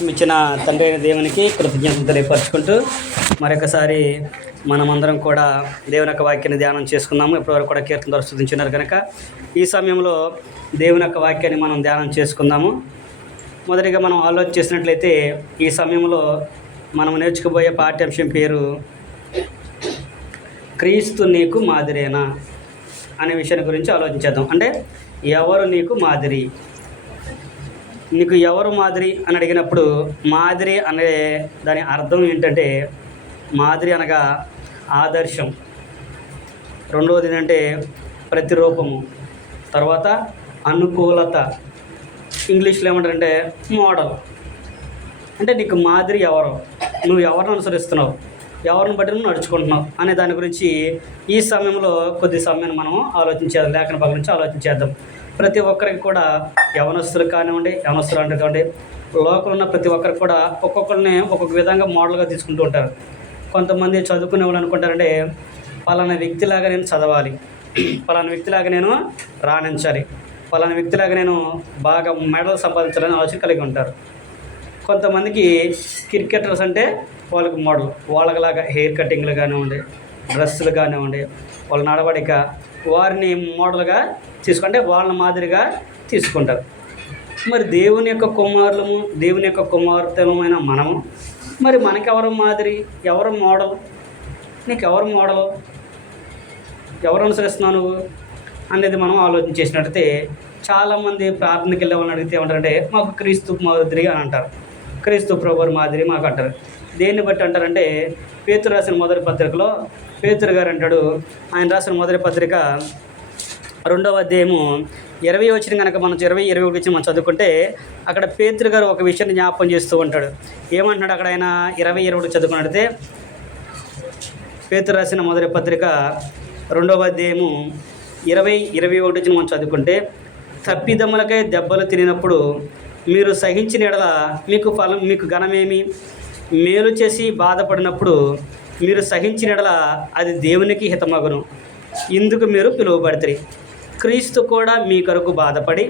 అవకాశం ఇచ్చిన తండ్రి అయిన దేవునికి కృతజ్ఞతలు తెలియపరచుకుంటూ మరొకసారి మనమందరం కూడా దేవుని యొక్క వాక్యాన్ని ధ్యానం చేసుకున్నాము. ఇప్పటివరకు కూడా కీర్తన ద్వారా స్తుతించున్నారు కనుక ఈ సమయంలో దేవుని యొక్క వాక్యాన్ని మనం ధ్యానం చేసుకుందాము. మొదటిగా మనం ఆలోచన చేసినట్లయితే ఈ సమయంలో మనం నేర్చుకోబోయే పాఠ్యాంశం పేరు క్రీస్తు నీకు మాదిరేనా అనే విషయాన్ని గురించి ఆలోచించేద్దాం. అంటే ఎవరు నీకు మాదిరి, నీకు ఎవరు మాదిరి అని అడిగినప్పుడు మాదిరి అనే దాని అర్థం ఏంటంటే మాదిరి అనగా ఆదర్శం, రెండవది ఏంటంటే ప్రతిరూపము, తర్వాత అనుకూలత, ఇంగ్లీష్లో ఏమంటారంటే మోడల్. అంటే నీకు మాదిరి ఎవరు, నువ్వు ఎవరిని అనుసరిస్తున్నావు, ఎవరిని బట్టి నువ్వు నడుచుకుంటున్నావు అనే దాని గురించి ఈ సమయంలో కొద్ది సమయాన్ని మనం ఆలోచించేద్దాం, లేఖన భాగం నుంచి ఆలోచించేద్దాం. ప్రతి ఒక్కరికి కూడా యవనస్తులు కానివ్వండి, యవనస్తులు అంటే కానివ్వండి, లోకంలో ఉన్న ప్రతి ఒక్కరికి కూడా ఒక్కొక్కరిని ఒక్కొక్క విధంగా మోడల్గా తీసుకుంటూ ఉంటారు. కొంతమంది చదువుకునే వాళ్ళు అనుకుంటారంటే పలానా వ్యక్తిలాగా నేను చదవాలి, పలానా వ్యక్తిలాగా నేను రాణించాలి, పలానా వ్యక్తిలాగా నేను బాగా మెడల్ సంపాదించాలని ఆలోచన కలిగి ఉంటారు. కొంతమందికి క్రికెటర్స్ అంటే వాళ్ళకి మోడల్, వాళ్ళలాగా హెయిర్ కటింగ్లు కానివ్వండి, డ్రెస్సులు కానివ్వండి, వాళ్ళ నడవడిక, వారిని మోడల్గా తీసుకుంటే వాళ్ళ మాదిరిగా తీసుకుంటారు. మరి దేవుని యొక్క కుమారులము, దేవుని యొక్క కుమార్తెలమైన మనము, మరి మనకెవరు మాదిరి, ఎవరు మోడల్, నీకు ఎవరు మోడల్, ఎవరు అనుసరిస్తున్నావు నువ్వు అనేది మనం ఆలోచన చేసినట్టయితే చాలామంది ప్రార్థనకి వెళ్ళే వాళ్ళని అడిగితే ఏమంటారంటే మాకు క్రీస్తు మాదిరి అని అంటారు, క్రీస్తు ప్రభువు మాదిరి మాకు అంటారు. దేన్ని బట్టి అంటారంటే పేతురు రాసిన మొదటి పత్రికలో పేతురు గారు అంటాడు, ఆయన రాసిన మొదటి పత్రిక 2వ అధ్యాయము 20 వచ్చిన కనుక మనం 20-21 వచ్చి మనం చదువుకుంటే అక్కడ పేతురు గారు ఒక విషయాన్ని జ్ఞాపకం చేస్తూ ఉంటాడు. ఏమంటున్నాడు అక్కడ ఆయన 20-21 చదువుకున్నట్టే, పేతురు రాసిన మొదటి పత్రిక 2వ అధ్యాయము 20-21 వచ్చి మనం చదువుకుంటే, తప్పిదమ్ములకై దెబ్బలు తినినప్పుడు మీరు సహించిన ఎడల మీకు ఫలం, మీకు ఘనమేమి, మేలు చేసి బాధపడినప్పుడు మీరు సహించిన ఎడల అది దేవునికి హితమగును, ఇందుకు మీరు పిలువబడితే క్రీస్తు కూడా మీ కొరకు బాధపడి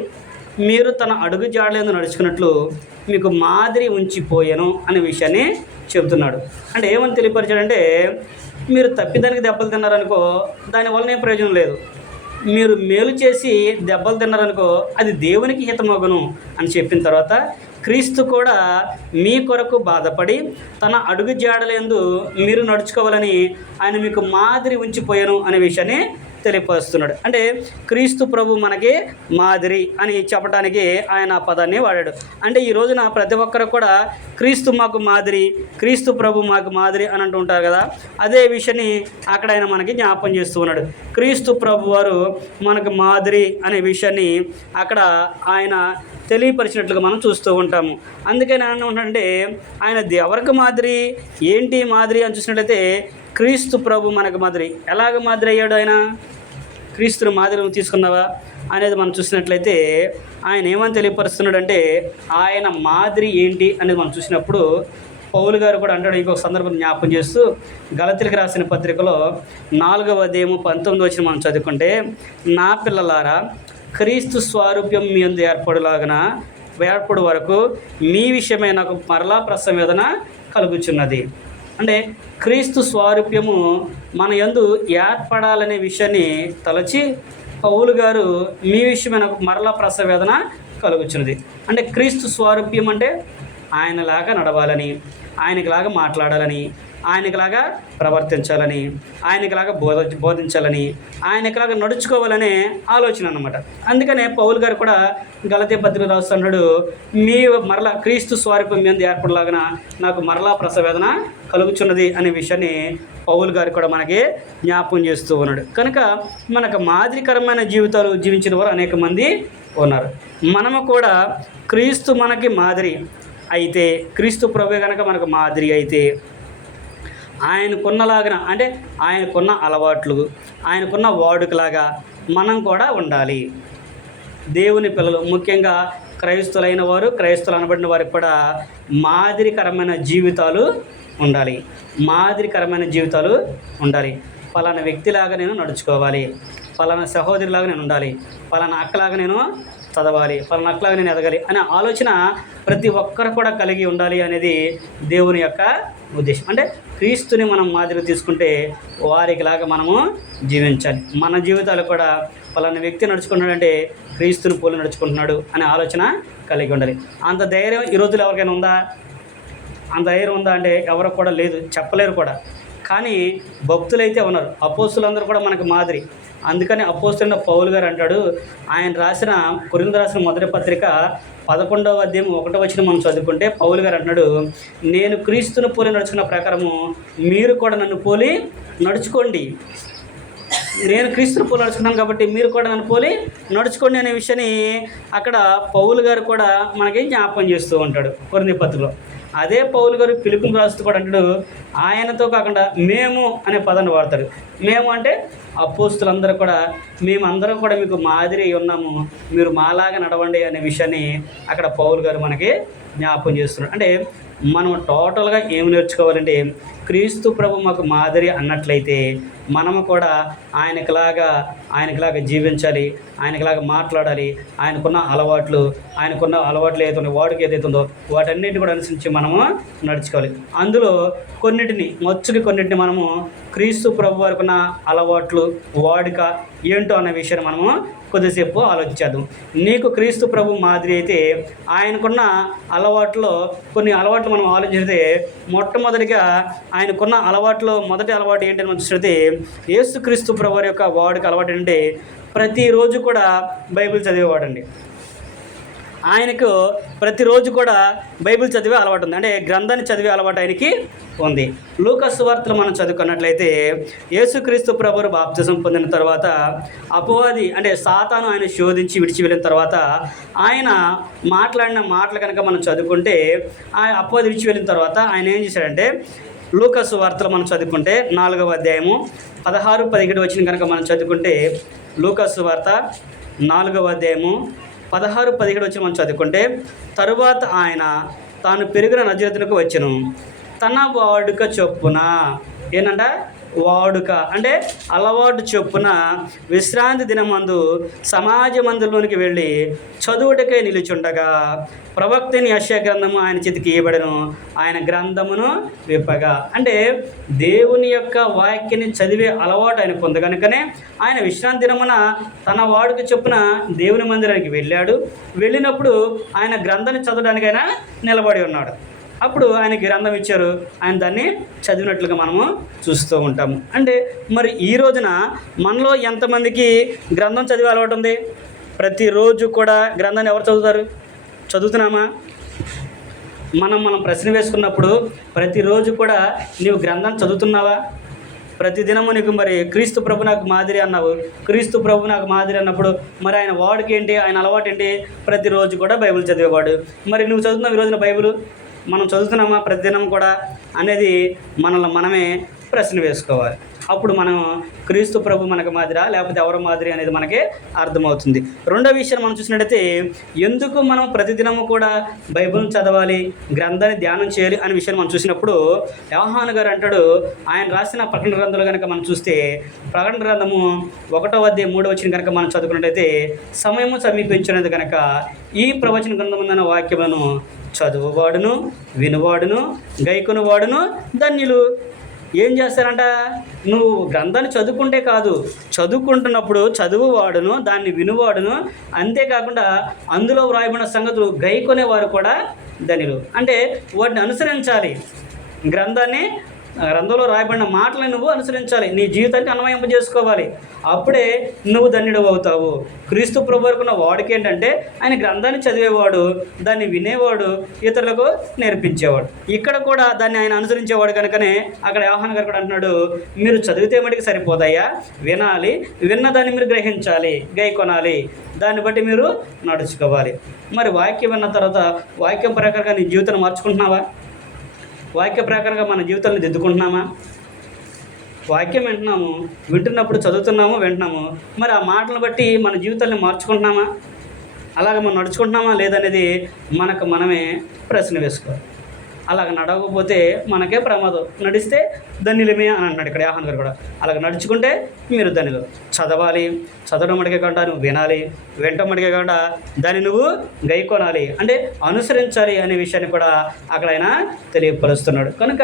మీరు తన అడుగు జాడలందు నడుచుకున్నట్లు మీకు మాదిరి ఉంచిపోయాను అనే విషయాన్ని చెబుతున్నాడు. అంటే ఏమని తెలియపరిచాడంటే మీరు తప్పిదానికి దెబ్బలు తిన్నారనుకో దానివల్ల ఏం ప్రయోజనం లేదు, మీరు మేలు చేసి దెబ్బలు తిన్నారనుకో అది దేవునికి హితమగును అని చెప్పిన తర్వాత క్రీస్తు కూడా మీ కొరకు బాధపడి తన అడుగు జాడలందు మీరు నడుచుకోవాలని ఆయన మీకు మాదిరి ఉంచిపోయాను అనే విషయాన్ని తెలియపరుస్తున్నాడు. అంటే క్రీస్తు ప్రభు మనకి మాదిరి అని చెప్పడానికి ఆయన ఆ పదాన్ని వాడాడు. అంటే ఈ రోజున ప్రతి ఒక్కరు కూడా క్రీస్తు మాకు మాదిరి, క్రీస్తు ప్రభు మాకు మాదిరి అని అంటూ ఉంటారు కదా, అదే విషయాన్ని అక్కడ ఆయన మనకి జ్ఞాపకం చేస్తూ ఉన్నాడు. క్రీస్తు ప్రభు వారు మనకు మాదిరి అనే విషయాన్ని అక్కడ ఆయన తెలియపరిచినట్లుగా మనం చూస్తూ ఉంటాము. అందుకే నేను అంటే ఆయన ఎవరికి మాదిరి, ఏంటి మాదిరి అని చూసినట్లయితే క్రీస్తు ప్రభు మనకు మాదిరి. ఎలాగ మాదిరి అయ్యాడు ఆయన, క్రీస్తుని మాదిరి తీసుకున్నావా అనేది మనం చూసినట్లయితే ఆయన ఏమని తెలియపరుస్తున్నాడు అంటే ఆయన మాదిరి ఏంటి అనేది మనం చూసినప్పుడు పౌలు గారు కూడా అంటాడు. ఇంకొక సందర్భం జ్ఞాపకం చేస్తూ గలతీయులకు రాసిన పత్రికలో 4వ అధ్యాయము 19 వచ్చిన మనం చదువుకుంటే, నా పిల్లలారా క్రీస్తు స్వారూప్యం మీ యందు ఏర్పడు వరకు మీ విషయమై నాకు మరలా ప్రసవేదన కలుగుచున్నది. అంటే క్రీస్తు స్వారూప్యము మన యందు ఏర్పడాలనే విషయాన్ని తలచి పౌలు గారు మీ విషయమై నాకు మరలా ప్రసవేదన కలుగుచున్నది. అంటే క్రీస్తు స్వారూప్యం అంటే ఆయనలాగా నడవాలని, ఆయనకిలాగా మాట్లాడాలని, ఆయనకిలాగా ప్రవర్తించాలని, ఆయనకిలాగా బోధించాలని, ఆయనకిలాగా నడుచుకోవాలనే ఆలోచన అన్నమాట. అందుకనే పౌలు గారు కూడా గలతీ పత్రిక రాస్తున్నాడు, మీ మరలా క్రీస్తు స్వారూప్యం మీద ఏర్పడలాగా నాకు మరలా ప్రసవేదన కలుగుచున్నది అనే విషయాన్ని పౌలు గారు కూడా మనకి జ్ఞాపకం చేస్తూ ఉన్నాడు. కనుక మనకు మాదిరికరమైన జీవితాలు జీవించిన వారు అనేక మంది ఉన్నారు. మనము కూడా క్రీస్తు మనకి మాదిరి అయితే, క్రీస్తు ప్రభువే కనుక మనకు మాదిరి అయితే ఆయనకున్నలాగా అంటే ఆయనకున్న అలవాట్లు, ఆయనకున్న వాడుకలాగా మనం కూడా ఉండాలి. దేవుని పిల్లలు, ముఖ్యంగా క్రైస్తులైన వారు, క్రైస్తులు అనబడిన వారికి కూడా మాదిరికరమైన జీవితాలు ఉండాలి, మాదిరికరమైన జీవితాలు ఉండాలి. పలానా వ్యక్తిలాగా నేను నడుచుకోవాలి, పలానా సహోదరిలాగా నేను ఉండాలి, పలానా అక్కలాగా నేను చదవాలి, పలానాట్లాగా నేను ఎదగాలి అనే ఆలోచన ప్రతి ఒక్కరు కూడా కలిగి ఉండాలి అనేది దేవుని యొక్క ఉద్దేశం. అంటే క్రీస్తుని మనం మాదిరి తీసుకుంటే వారికిలాగా మనము జీవించాలి. మన జీవితాలు కూడా పలానా వ్యక్తి నడుచుకుంటున్నాడంటే క్రీస్తుని పోలి నడుచుకుంటున్నాడు అనే ఆలోచన కలిగి ఉండాలి. అంత ధైర్యం ఈ రోజుల్లో ఎవరికైనా ఉందా? అంత ధైర్యం ఉందా అంటే ఎవరికి కూడా లేదు, చెప్పలేరు కూడా. కానీ భక్తులైతే ఉన్నారు. అపోస్తులందరూ కూడా మనకు మాదిరి. అందుకని అపోస్తులైన పౌలు గారు అంటాడు, ఆయన రాసిన కొరింథీ రాసిన మొదటి పత్రిక 11వ అధ్యాయం 1వ వచనం మనం చదువుకుంటే పౌలు గారు అంటున్నాడు, నేను క్రీస్తును పోలి నడుచుకున్న ప్రకారము మీరు కూడా నన్ను పోలి నడుచుకోండి. నేను క్రీస్తుని పోలి నడుచుకున్నాను కాబట్టి మీరు కూడా నన్ను పోలి నడుచుకోండి అనే విషయాన్ని అక్కడ పౌలు గారు కూడా మనకి జ్ఞాపకం చేస్తూ ఉంటాడు కొరింథీ పత్రికలో. అదే పౌలు గారు పిలుపుని రాస్తూ కూడా అంటాడు, ఆయనతో కాకుండా మేము అనే పదాన్ని వాడతాడు. మేము అంటే అపోస్తులందరూ కూడా, మేమందరం కూడా మీకు మాదిరి ఉన్నాము, మీరు మాలాగా నడవండి అనే విషయాన్ని అక్కడ పౌలు గారు మనకి జ్ఞాపకం చేస్తున్నాడు. అంటే మనం టోటల్గా ఏమి నేర్చుకోవాలంటే క్రీస్తు ప్రభు మాకు మాదిరి అన్నట్లయితే మనము కూడా ఆయనకులాగా జీవించాలి, ఆయనకులాగా మాట్లాడాలి. ఆయనకున్న అలవాట్లు ఏదైతే వాడికి ఏదైతే ఉందో వాటన్నిటిని కూడా అనుసరించి మనము నడుచుకోవాలి. అందులో కొన్నిటిని మనము క్రీస్తు ప్రభు వరకు ఉన్న అలవాట్లు వాడుక ఏంటో అనే విషయాన్ని మనము కొద్దిసేపు ఆలోచించేద్దాం. నీకు క్రీస్తు ప్రభు మాదిరి అయితే ఆయనకున్న అలవాట్లో కొన్ని అలవాట్లు మనం ఆలోచిస్తే మొట్టమొదటిగా ఆయనకున్న అలవాట్లో మొదటి అలవాటు ఏంటని మనం చూస్తే యేసుక్రీస్తు ప్రభు యొక్క వాడికి అలవాటు ఏంటంటే ప్రతిరోజు కూడా బైబిల్ చదివేవాడండి. ఆయనకు ప్రతిరోజు కూడా బైబిల్ చదివే అలవాటు ఉంది. అంటే గ్రంథాన్ని చదివే అలవాటు ఆయనకి ఉంది. లూకాసు సువార్తలు మనం చదువుకున్నట్లయితే యేసుక్రీస్తు ప్రభువు బాప్తిసం పొందిన తర్వాత అపవాది అంటే సాతాను ఆయన శోధించి విడిచి వెళ్ళిన తర్వాత ఆయన మాట్లాడిన మాటలు కనుక మనం చదువుకుంటే ఆ అపవాది విడిచి వెళ్ళిన తర్వాత ఆయన ఏం చేశాడంటే లూకాసు సువార్తలు మనం చదువుకుంటే 4వ అధ్యాయము 16-17 వచ్చిన కనుక మనం చదువుకుంటే లూకాసు సువార్త 4వ అధ్యాయము 16-17 వచ్చి మనం చదువుకుంటే, తరువాత ఆయన తాను పెరిగిన నజరేతునకు వచ్చెను, తన వాడుక చొప్పున ఏంటంట వాడుక అంటే అలవాటు చొప్పున విశ్రాంతి దినమందు సమాజ మందిరంలోనికి వెళ్ళి చదువుటకై నిలుచుండగా ప్రవక్తని యెషయా గ్రంథము ఆయన చేతికి ఇవ్వబడెను, ఆయన గ్రంథమును విప్పగా. అంటే దేవుని యొక్క వాక్యాన్ని చదివే అలవాటు ఆయన పొంద కనుకనే ఆయన విశ్రాంతి దినమున తన వాడుక చొప్పున దేవుని మందిరానికి వెళ్ళినప్పుడు ఆయన గ్రంథాన్ని చదవడానికైనా నిలబడి ఉన్నాడు. అప్పుడు ఆయన గ్రంథం ఇచ్చారు, ఆయన దాన్ని చదివినట్లుగా మనము చూస్తూ ఉంటాము. అంటే మరి ఈ రోజున మనలో ఎంతమందికి గ్రంథం చదివే అలవాటు ఉంది? ప్రతిరోజు కూడా గ్రంథాన్ని ఎవరు చదువుతున్నామా? మనం ప్రశ్న వేసుకున్నప్పుడు ప్రతిరోజు కూడా నీవు గ్రంథాన్ని చదువుతున్నావా? ప్రతిదినము నీకు మరి క్రీస్తు ప్రభు నాకు మాదిరి అన్నావు. క్రీస్తు ప్రభు నాకు మాదిరి అన్నప్పుడు మరి ఆయన వాడికి ఏంటి, ఆయన అలవాటు ఏంటి? ప్రతిరోజు కూడా బైబిల్ చదివేవాడు. మరి నువ్వు చదువుతున్నావు ఈ రోజున బైబిల్? మనం చదువుతున్నామా ప్రతిదినం కూడా అనేది మనమే ప్రశ్న వేసుకోవాలి. అప్పుడు మనం క్రీస్తు ప్రభు మనకు మాదిరా లేకపోతే ఎవరు మాదిరి అనేది మనకి అర్థమవుతుంది. రెండో విషయం మనం చూసినట్టయితే ఎందుకు మనం ప్రతిదినము కూడా బైబిల్ చదవాలి, గ్రంథాన్ని ధ్యానం చేయాలి అనే విషయాన్ని మనం చూసినప్పుడు యోహాను గారు అంటాడు, ఆయన రాసిన ప్రకటన గ్రంథంలో కనుక మనం చూస్తే ప్రకటన గ్రంథము 1వ అధ్యాయం 3వ వచనం కనుక మనం చదువుకున్నట్టయితే సమయము సమీపించినది కనుక ఈ ప్రవచన గ్రంథమున్న వాక్యములను చదువువాడును వినువాడును గైకొనువాడును ధన్యులు. ఏం చేస్తారంట? నువ్వు గ్రంథాన్ని చదువుకుంటే కాదు, చదువుకుంటున్నప్పుడు చదువువాడును దాన్ని వినువాడును, అంతేకాకుండా అందులో వ్రాయబడిన సంగతులు గైకొనేవారు కూడా ధన్యులు. అంటే వాటిని అనుసరించాలి. గ్రంథంలో రాయబడిన మాటలను నువ్వు అనుసరించాలి, నీ జీవితానికి అన్వయింపజేసుకోవాలి. అప్పుడే నువ్వు ధన్యుడు అవుతావు. క్రీస్తు ప్రభు వరకున్న వాడికి ఏంటంటే ఆయన గ్రంథాన్ని చదివేవాడు, దాన్ని వినేవాడు, ఇతరులకు నేర్పించేవాడు. ఇక్కడ కూడా దాన్ని ఆయన అనుసరించేవాడు కనుకనే అక్కడ యోహాను గారు కూడా అంటున్నాడు, మీరు చదివితే మటుకు సరిపోదయ్యా, వినాలి, విన్నదాన్ని మీరు గ్రహించాలి, గైకొనాలి, దాన్ని బట్టి మీరు నడుచుకోవాలి. మరి వాక్యం విన్న తర్వాత వాక్యం ప్రకారంగా నీ జీవితాన్ని మార్చుకుంటున్నావా? వాక్య ప్రకారంగా మన జీవితాన్ని దిద్దుకుంటున్నామా? వాక్యం వింటున్నప్పుడు చదువుతున్నాము, వింటున్నాము, మరి ఆ మాటలను బట్టి మన జీవితాన్ని మార్చుకుంటున్నామా? అలాగే మనం నడుచుకుంటున్నామా లేదనేది మనకు మనమే ప్రశ్న వేసుకోవాలి. అలాగ నడవకపోతే మనకే ప్రమాదం, నడిస్తే ధన్యులమే అని అన్నాడు ఇక్కడ యోహాను గారు కూడా. అలాగ నడుచుకుంటే మీరు ధన్యులు. చదవాలి, చదవడం మడికే కాకుండా నువ్వు వినాలి, వినటం మడికే కాకుండా దాన్ని నువ్వు గైకొనాలి, అంటే అనుసరించాలి అనే విషయాన్ని కూడా అక్కడ ఆయన తెలియపరుస్తున్నాడు. కనుక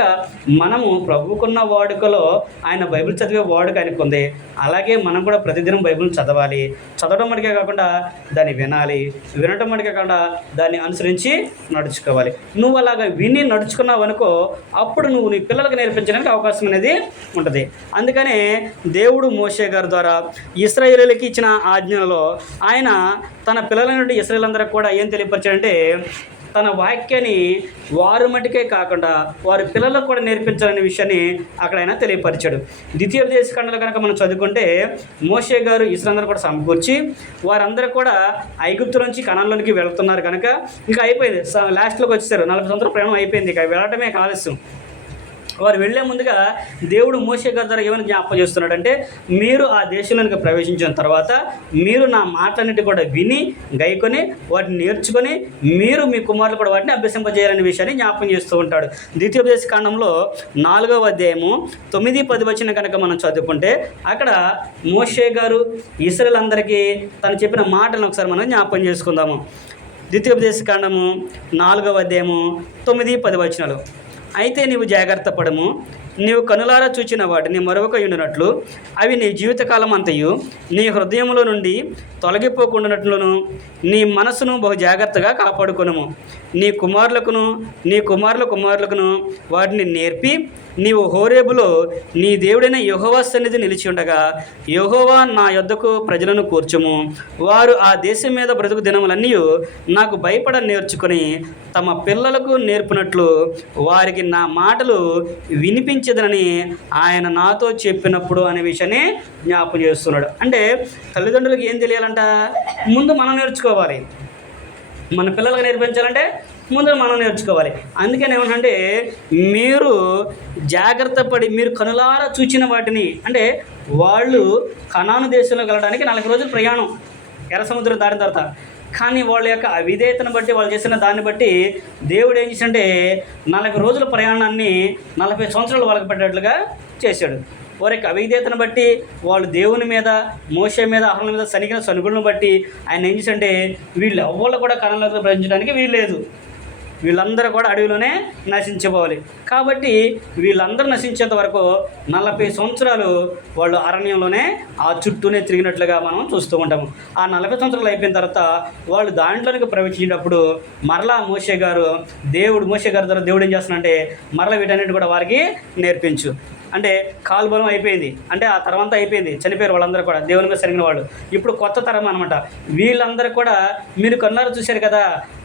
మనము ప్రభువుకున్న వాడుకలో ఆయన బైబిల్ చదివే వాడుక ఆయనకు ఉంది. అలాగే మనం కూడా ప్రతిదినం బైబిల్ చదవాలి, చదవడం మడికే కాకుండా దాన్ని వినాలి, వినటం మడికే కాకుండా దాన్ని అనుసరించి నడుచుకోవాలి. నువ్వు అలాగ విని నడుచుకున్నావు అనుకో, అప్పుడు నువ్వు నీ పిల్లలకు నేర్పించడానికి అవకాశం అనేది ఉంటుంది. అందుకనే దేవుడు మోషే గారి ద్వారా ఇశ్రాయేలీయులకి ఇచ్చిన ఆజ్ఞలో ఆయన తన పిల్లల నుండి ఇశ్రాయేలీయులందరికీ కూడా ఏం తెలియపరిచాడంటే, తన వాక్యాన్ని వారు మటుకే కాకుండా వారి పిల్లలకు కూడా నేర్పించాలనే విషయాన్ని అక్కడ ఆయన తెలియపరిచాడు. ద్వితీయోపదేశకాండలో కనుక మనం చదువుకుంటే మోషే గారు ఇశ్రాయేలీయులందరూ కూడా సమకూర్చి వారందరూ కూడా ఐగుప్తు నుంచి కనాన్లోనికి వెళ్తున్నారు కనుక ఇంకా అయిపోయింది, లాస్ట్లోకి వచ్చేసారు, 40 సంవత్సరాల ప్రయాణం అయిపోయింది, ఇక వెళ్ళటమే ఆలస్యం. వారు వెళ్లే ముందుగా దేవుడు మోషే గారి ద్వారా ఏమైనా జ్ఞాపకం చేస్తున్నాడంటే, మీరు ఆ దేశంలోనికి ప్రవేశించిన తర్వాత మీరు నా మాటలన్నిటి కూడా విని గైకొని వాటిని నేర్చుకొని మీరు మీ కుమారులు కూడా వాటిని అభ్యసింపజేయాలనే విషయాన్ని జ్ఞాపకం చేస్తూ ఉంటాడు. ద్వితీయోపదేశకాండంలో 4వ అధ్యాయము 9-10 వచనం కనుక మనం చదువుకుంటే అక్కడ మోషే గారు ఇశ్రాయేలీయులందరికీ తను చెప్పిన మాటలను ఒకసారి మనం జ్ఞాపకం చేసుకుందాము. ద్వితీయోపదేశకాండము 4వ అధ్యాయము 9-10 వచనాలు. అయితే నీవు జాగ్రత్త పడము, నీవు కనులారా చూచిన వాటిని మరొక ఉండినట్లు అవి నీ జీవితకాలం అంతయు నీ హృదయంలో నుండి తొలగిపోకుండానట్లును నీ మనసును బహు జాగ్రత్తగా కాపాడుకొనుము. నీ కుమారులకును నీ కుమారుల కుమారులకును వాటిని నేర్పి నీవు హోరేబులో నీ దేవుడైన యెహోవా సన్నిధి నిలిచి ఉండగా యెహోవా నా యొద్దకు ప్రజలను కూర్చుము. వారు ఆ దేశం మీద బ్రతుకు దినములన్నీ నాకు భయపడ నేర్చుకొని తమ పిల్లలకు నేర్పినట్లు వారికి నా మాటలు వినిపించదనని ఆయన నాతో చెప్పినప్పుడు అనే విషయాన్ని జ్ఞాపకం చేస్తున్నాడు. అంటే తల్లిదండ్రులకు ఏం తెలియాలంట? ముందు మనం నేర్చుకోవాలి. మన పిల్లలకు నేర్పించాలంటే ముందు మనం నేర్చుకోవాలి. అందుకని ఏమంటే మీరు జాగ్రత్త పడి మీరు కనులారా చూచిన వాటిని, అంటే వాళ్ళు కనాను దేశంలోకి వెళ్ళడానికి 40 రోజుల ప్రయాణం ఎర్ర సముద్రం దాటిన తర్వాత, కానీ వాళ్ళ యొక్క అవిధేయతను బట్టి వాళ్ళు చేసిన దాన్ని బట్టి దేవుడు ఏం చేశాడంటే 40 రోజుల ప్రయాణాన్ని 40 సంవత్సరాలు వాళ్ళకి పడ్డట్లుగా చేశాడు. వారి యొక్క అవిధేయతను బట్టి వాళ్ళు దేవుని మీద మోషే మీద అహరోను మీద సనిగిన సనుగులను బట్టి ఆయన ఏం చేశాడంటే వీళ్ళు ఎవ్వరు కూడా కనానులోకి ప్రవేశించడానికి వీల్లేదు, వీళ్ళందరూ కూడా అడవిలోనే నశించిపోవాలి. కాబట్టి వీళ్ళందరూ నశించేంత వరకు 40 సంవత్సరాలు వాళ్ళు అరణ్యంలోనే ఆ చుట్టూనే తిరిగినట్లుగా మనం చూస్తూ ఉంటాము. ఆ 40 సంవత్సరాలు అయిపోయిన తర్వాత వాళ్ళు దాంట్లోనికి ప్రవేశించినప్పుడు మరలా మోషే గారు ద్వారా దేవుడు ఏం చేస్తున్నాడంటే మరలా వీటన్నిటి కూడా వారికి నేర్పించు. అంటే కాలుబలం అయిపోయింది, అంటే ఆ తరం అయిపోయింది, చనిపోయారు వాళ్ళందరూ కూడా దేవుని మీద సరిగిన వాళ్ళు. ఇప్పుడు కొత్త తరం అనమాట. వీళ్ళందరూ కూడా మీరు కన్నారా చూశారు కదా,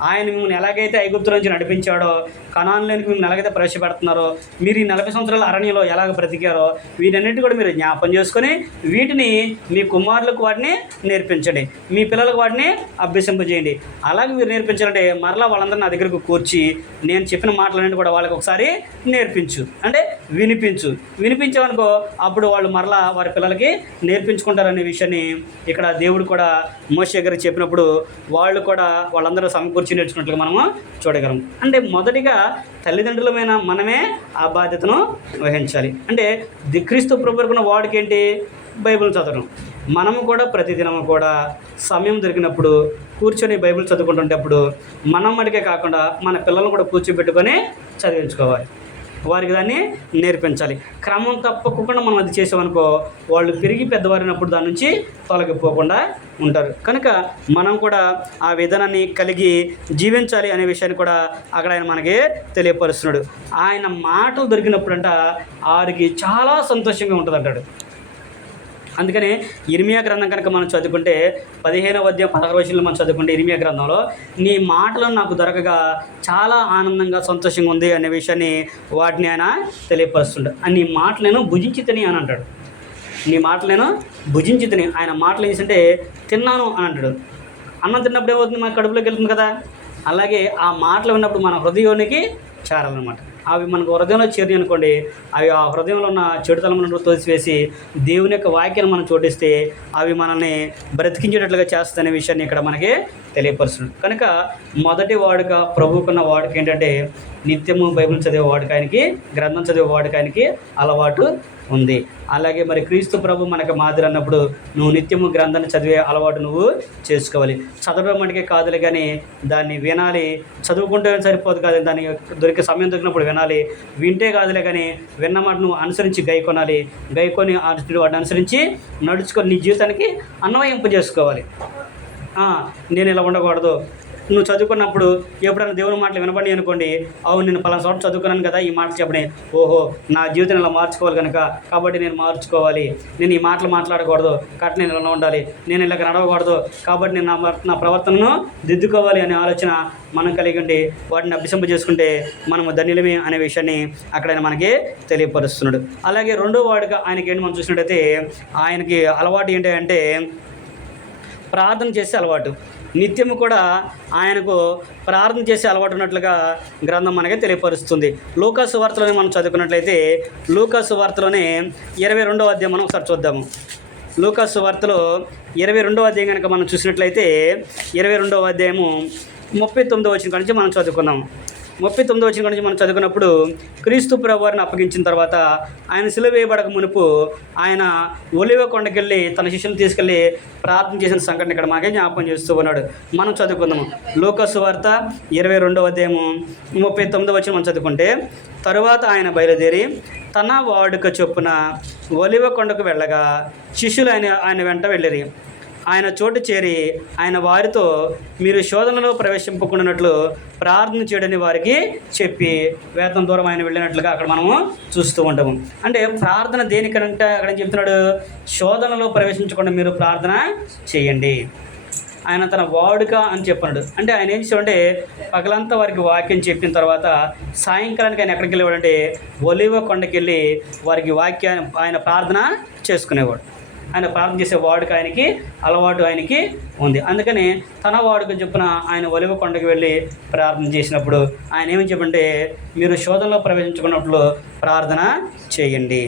ఆయన మిమ్మల్ని ఎలాగైతే ఐగుప్తు నుంచి నడిపించాడో, కనానులోనికి మిమ్మల్ని ఎలాగైతే ప్రవేశపెడుతున్నారో, మీరు ఈ 40 సంవత్సరాల అరణ్యంలో ఎలాగ బ్రతికారో వీటన్నిటి కూడా మీరు జ్ఞాపం చేసుకొని వీటిని మీ కుమారులకు వాటిని నేర్పించండి, మీ పిల్లలకు వాటిని అభ్యసింపజేయండి. అలాగే మీరు నేర్పించాలంటే మరలా వాళ్ళందరూ నా దగ్గరకు కూర్చి నేను చెప్పిన మాటలన్నింటి కూడా వాళ్ళకి ఒకసారి నేర్పించు, అంటే వినిపించామనుకో అప్పుడు వాళ్ళు మరలా వారి పిల్లలకి నేర్పించుకుంటారనే విషయాన్ని ఇక్కడ దేవుడు కూడా మోషే గారికి చెప్పినప్పుడు వాళ్ళు కూడా వాళ్ళందరూ సమకూర్చి నేర్చుకున్నట్లుగా మనము చూడగలం. అంటే మొదటిగా తల్లిదండ్రులమైన మనమే ఆ బాధ్యతను వహించాలి. అంటే క్రీస్తు ప్రభువుకున్న వాడికి ఏంటి? బైబిల్ చదవడం. మనము కూడా ప్రతిదినము కూడా సమయం దొరికినప్పుడు కూర్చొని బైబిల్ చదువుకుంటుంటప్పుడు మనం మటుకే కాకుండా మన పిల్లలను కూడా కూర్చోబెట్టుకొని చదివించుకోవాలి, వారికి దాన్ని నేర్పించాలి. క్రమం తప్పకుండా మనం అది చేసామనుకో వాళ్ళు పెరిగి పెద్దవారినప్పుడు దాని నుంచి తొలగిపోకుండా ఉంటారు. కనుక మనం కూడా ఆ విధానాన్ని కలిగి జీవించాలి అనే విషయాన్ని కూడా అక్కడ ఆయన మనకి తెలియపరుస్తున్నాడు. ఆయన మాటలు దొరికినప్పుడంట వారికి చాలా సంతోషంగా ఉంటుంది అంటాడు. అందుకని ఇర్మియా గ్రంథం కనుక మనం చదువుకుంటే 15వ అధ్యాయం 16వ వచనంలో మనం చదువుకుంటే ఇర్మియా గ్రంథంలో నీ మాటలను నాకు దొరకగా చాలా ఆనందంగా సంతోషంగా ఉంది అనే విషయాన్ని వాటిని ఆయన తెలియపరుస్తుంటాడు. నీ మాటలు నేను భుజించితిని అని అంటాడు. నీ మాటలు నేను భుజించితిని. ఆయన మాటలు ఏంటంటే తిన్నాను అని అంటాడు. అన్నం తిన్నప్పుడు ఏమవుతుంది? మన కడుపులోకి వెళ్తుంది కదా. అలాగే ఆ మాటలు విన్నప్పుడు మన హృదయానికి చేరాలన్నమాట. అవి మనకు హృదయంలో చేరి అనుకోండి, అవి ఆ హృదయంలో ఉన్న చెడు తలములను తోసివేసి దేవుని యొక్క వాక్యాన్ని మనం చోటిస్తే అవి మనల్ని బ్రతికించేటట్లుగా చేస్తుందనే విషయాన్ని ఇక్కడ మనకి తెలియపరుస్తుంది. కనుక మొదటి వాడుక ప్రభువుకున్న వాడుక ఏంటంటే నిత్యము బైబిల్ చదివే వాడుకానికి, గ్రంథం చదివే వాడుకానికి అలవాటు ఉంది. అలాగే మరి క్రీస్తు ప్రభు మనకు మాదిరి అన్నప్పుడు నువ్వు నిత్యము గ్రంథాన్ని చదివే అలవాటు నువ్వు చేసుకోవాలి. చదవడం మనకే కాదులే కానీ దాన్ని వినాలి. చదువుకుంటే సరిపోదు కాదు, దాన్ని దొరికే సమయం దొరికినప్పుడు వినాలి. వింటే కాదులే కానీ విన్న మాట నువ్వు అనుసరించి గైకొనాలి. గైకొని వాటిని అనుసరించి నడుచుకొని నీ జీవితానికి అన్వయింపజేసుకోవాలి. నేను ఇలా ఉండకూడదు. నువ్వు చదువుకున్నప్పుడు ఎప్పుడైనా దేవుని మాటలు వినపడి అనుకోండి, అవును నేను పలానా చోట చదువుకున్నాను కదా, ఈ మాట చెప్పని, ఓహో నా జీవితం ఇలా మార్చుకోవాలి కనుక కాబట్టి నేను మార్చుకోవాలి, నేను ఈ మాటలు మాట్లాడకూడదు కాబట్టి నేను ఇలా ఉండాలి, నేను ఇలాగ నడవకూడదు కాబట్టి నేను నా ప్రవర్తనను దిద్దుకోవాలి అనే ఆలోచన మనం కలిగి ఉండి వాటిని అభ్యసింపజేసుకుంటే మనము ధన్యులమే అనే విషయాన్ని అక్కడ ఆయన మనకి తెలియపరుస్తున్నాడు. అలాగే రెండో వాడుగా ఆయనకి ఏంటి మనం చూసినట్టయితే ఆయనకి అలవాటు ఏంటి అంటే ప్రార్థన చేసే అలవాటు. నిత్యము కూడా ఆయనకు ప్రార్థన చేసే అలవాటు ఉన్నట్లుగా గ్రంథం మనకి తెలియపరుస్తుంది. లూకా సువార్తలోనే మనం చదువుకున్నట్లయితే లూకా సువార్తలోనే 22వ అధ్యాయం మనం ఒకసారి చూద్దాము. లూకా సువార్తలో 22వ అధ్యాయం కనుక మనం చూసినట్లయితే 22వ అధ్యాయము 39వ వచనం నుంచి మనం చదువుకున్నాము. 39వ వచనం నుంచి మనం చదువుకున్నప్పుడు క్రీస్తు ప్రభువారిని అప్పగించిన తర్వాత ఆయన సిలువ వేయబడక మునుపు ఆయన ఒలివ కొండకెళ్ళి తన శిష్యులను తీసుకెళ్ళి ప్రార్థన చేసిన సంఘటన ఇక్కడ మాకే జ్ఞాపకం చేస్తూ ఉన్నాడు. మనం చదువుకుందాము. లూకా సువార్త 22వ అధ్యాయము 39వ వచనం మనం చదువుకుంటే, తరువాత ఆయన బయలుదేరి తన వాడుక చొప్పున ఒలివ కొండకు వెళ్ళగా శిష్యులు ఆయన వెంట వెళ్ళిరి. ఆయన చోటు చేరి ఆయన వారితో మీరు శోధనలో ప్రవేశింపకుండానట్లు ప్రార్థన చేయడని వారికి చెప్పి వేతం దూరం ఆయన వెళ్ళినట్లుగా అక్కడ మనము చూస్తూ ఉంటాము. అంటే ప్రార్థన దేనికంటే అక్కడ చెప్తున్నాడు, శోధనలో ప్రవేశించకుండా మీరు ప్రార్థన చేయండి. ఆయన తన వాడుక అని చెప్పాడు. అంటే ఆయన ఏం చేశాడంటే పగలంతా వారికి వాక్యం చెప్పిన తర్వాత సాయంకాలానికి ఆయన ఎక్కడికి వెళ్ళేవాడంటే ఒలివ కొండకి వెళ్ళి వారికి వాక్యాన్ని ఆయన ప్రార్థన చేసుకునేవాడు. ఆయన ప్రార్థన చేసే వాడుక ఆయనకి అలవాటు ఆయనకి ఉంది. అందుకని తన వాడుక చొప్పున ఆయన ఒలివ కొండకి వెళ్ళి ప్రార్థన చేసినప్పుడు ఆయన ఏమని చెప్పంటే మీరు శోధనలో ప్రవేశించుకున్నప్పుడు ప్రార్థన చేయండి.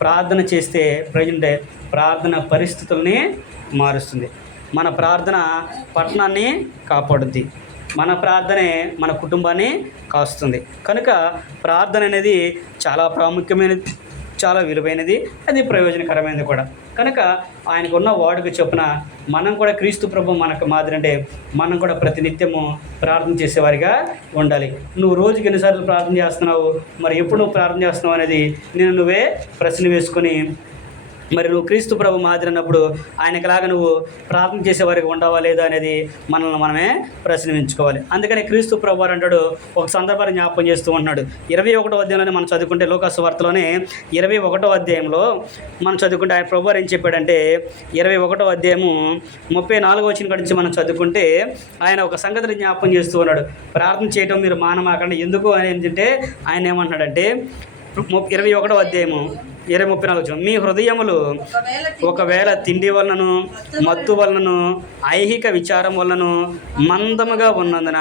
ప్రార్థన చేస్తే ప్రజెంటే ప్రార్థన పరిస్థితుల్ని మారుస్తుంది. మన ప్రార్థన పట్టణాన్ని కాపాడుద్ది. మన ప్రార్థనే మన కుటుంబాన్ని కాస్తుంది. కనుక ప్రార్థన అనేది చాలా ప్రాముఖ్యమైనది, చాలా విలువైనది, అది ప్రయోజనకరమైనది కూడా. కనుక ఆయనకున్న వాడుక చొప్పున మనం కూడా క్రీస్తు ప్రభు మనకు మాదిరి అంటే మనం కూడా ప్రతినిత్యము ప్రార్థన చేసేవారిగా ఉండాలి. నువ్వు రోజుకి ఎన్నిసార్లు ప్రార్థన చేస్తున్నావు, మరి ఎప్పుడు నువ్వు ప్రార్థన చేస్తున్నావు అనేది నువ్వే ప్రశ్న వేసుకొని మరి నువ్వు క్రీస్తు ప్రభు మాదిరి అన్నప్పుడు ఆయనకులాగా నువ్వు ప్రార్థన చేసేవారికి ఉండవా లేదా అనేది మనల్ని మనమే ప్రశ్నించుకోవాలి. అందుకని క్రీస్తు ప్రభు వారు అంటాడు, ఒక సందర్భాన్ని జ్ఞాపకం చేస్తూ ఉంటున్నాడు. 21వ అధ్యాయంలోనే మనం చదువుకుంటే లూకా సువార్తలోనే 21వ అధ్యాయంలో మనం చదువుకుంటే ఆయన ప్రభు వారు ఏం చెప్పాడంటే 21వ అధ్యాయము 34వ వచనం నుంచి మనం చదువుకుంటే ఆయన ఒక సంగతిని జ్ఞాపకం చేస్తూ ఉన్నాడు. ప్రార్థన చేయడం మీరు మానమాకండి. ఎందుకు అని ఏంటంటే ఆయన ఏమంటున్నాడంటే 21వ అధ్యాయము 34 మీ హృదయములు ఒకవేళ తిండి వలనను మత్తు వలనను ఐహిక విచారం వలనను మందముగా ఉన్నందున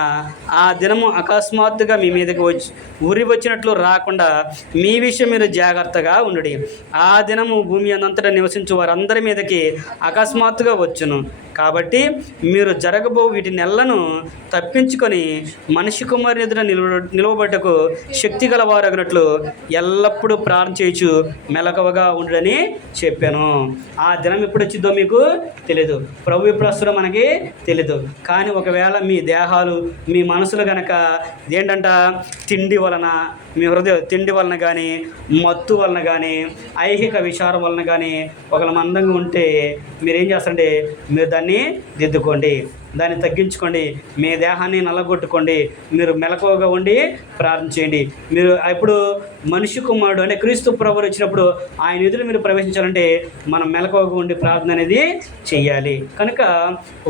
ఆ దినము అకస్మాత్తుగా మీ మీదకి ఉరి వచ్చినట్లు రాకుండా మీ విషయం మీరు జాగ్రత్తగా ఉండుడి. ఆ దినము భూమి అంతటా నివసించు వారందరి మీదకి అకస్మాత్తుగా వచ్చును. కాబట్టి మీరు జరగబో వీటి నెలను తప్పించుకొని మనిషి కుమారుని ఎదుట నిలవబడ్డకు శక్తి గలవారగినట్లు ఎల్లప్పుడూ ప్రార్థన చేయొచ్చు మెలకువగా ఉండడని చెప్పాను. ఆ దినం ఎప్పుడు వచ్చిందో మీకు తెలియదు, ప్రభు ఎప్పుడు వస్తుందో మనకి తెలియదు. కానీ ఒకవేళ మీ దేహాలు మీ మనసులు కనుక ఏంటంట తిండి వలన, మీ హృదయం తిండి వలన కానీ మత్తు వలన కానీ ఐహిక విచారం వలన కానీ ఒకళ్ళ మందంగా ఉంటే మీరేం చేస్తారంటే మీరు దాన్ని దిద్దుకోండి, దాన్ని తగ్గించుకోండి, మీ దేహాన్ని నల్లగొట్టుకోండి, మీరు మెలకువగా ఉండి ప్రార్థన చేయండి. మీరు ఇప్పుడు మనిషి కుమారుడు అంటే క్రీస్తు ప్రభువు వచ్చినప్పుడు ఆయన ఎదురు మీరు ప్రవేశించాలంటే మనం మెలకువగా ఉండి ప్రార్థన అనేది చెయ్యాలి. కనుక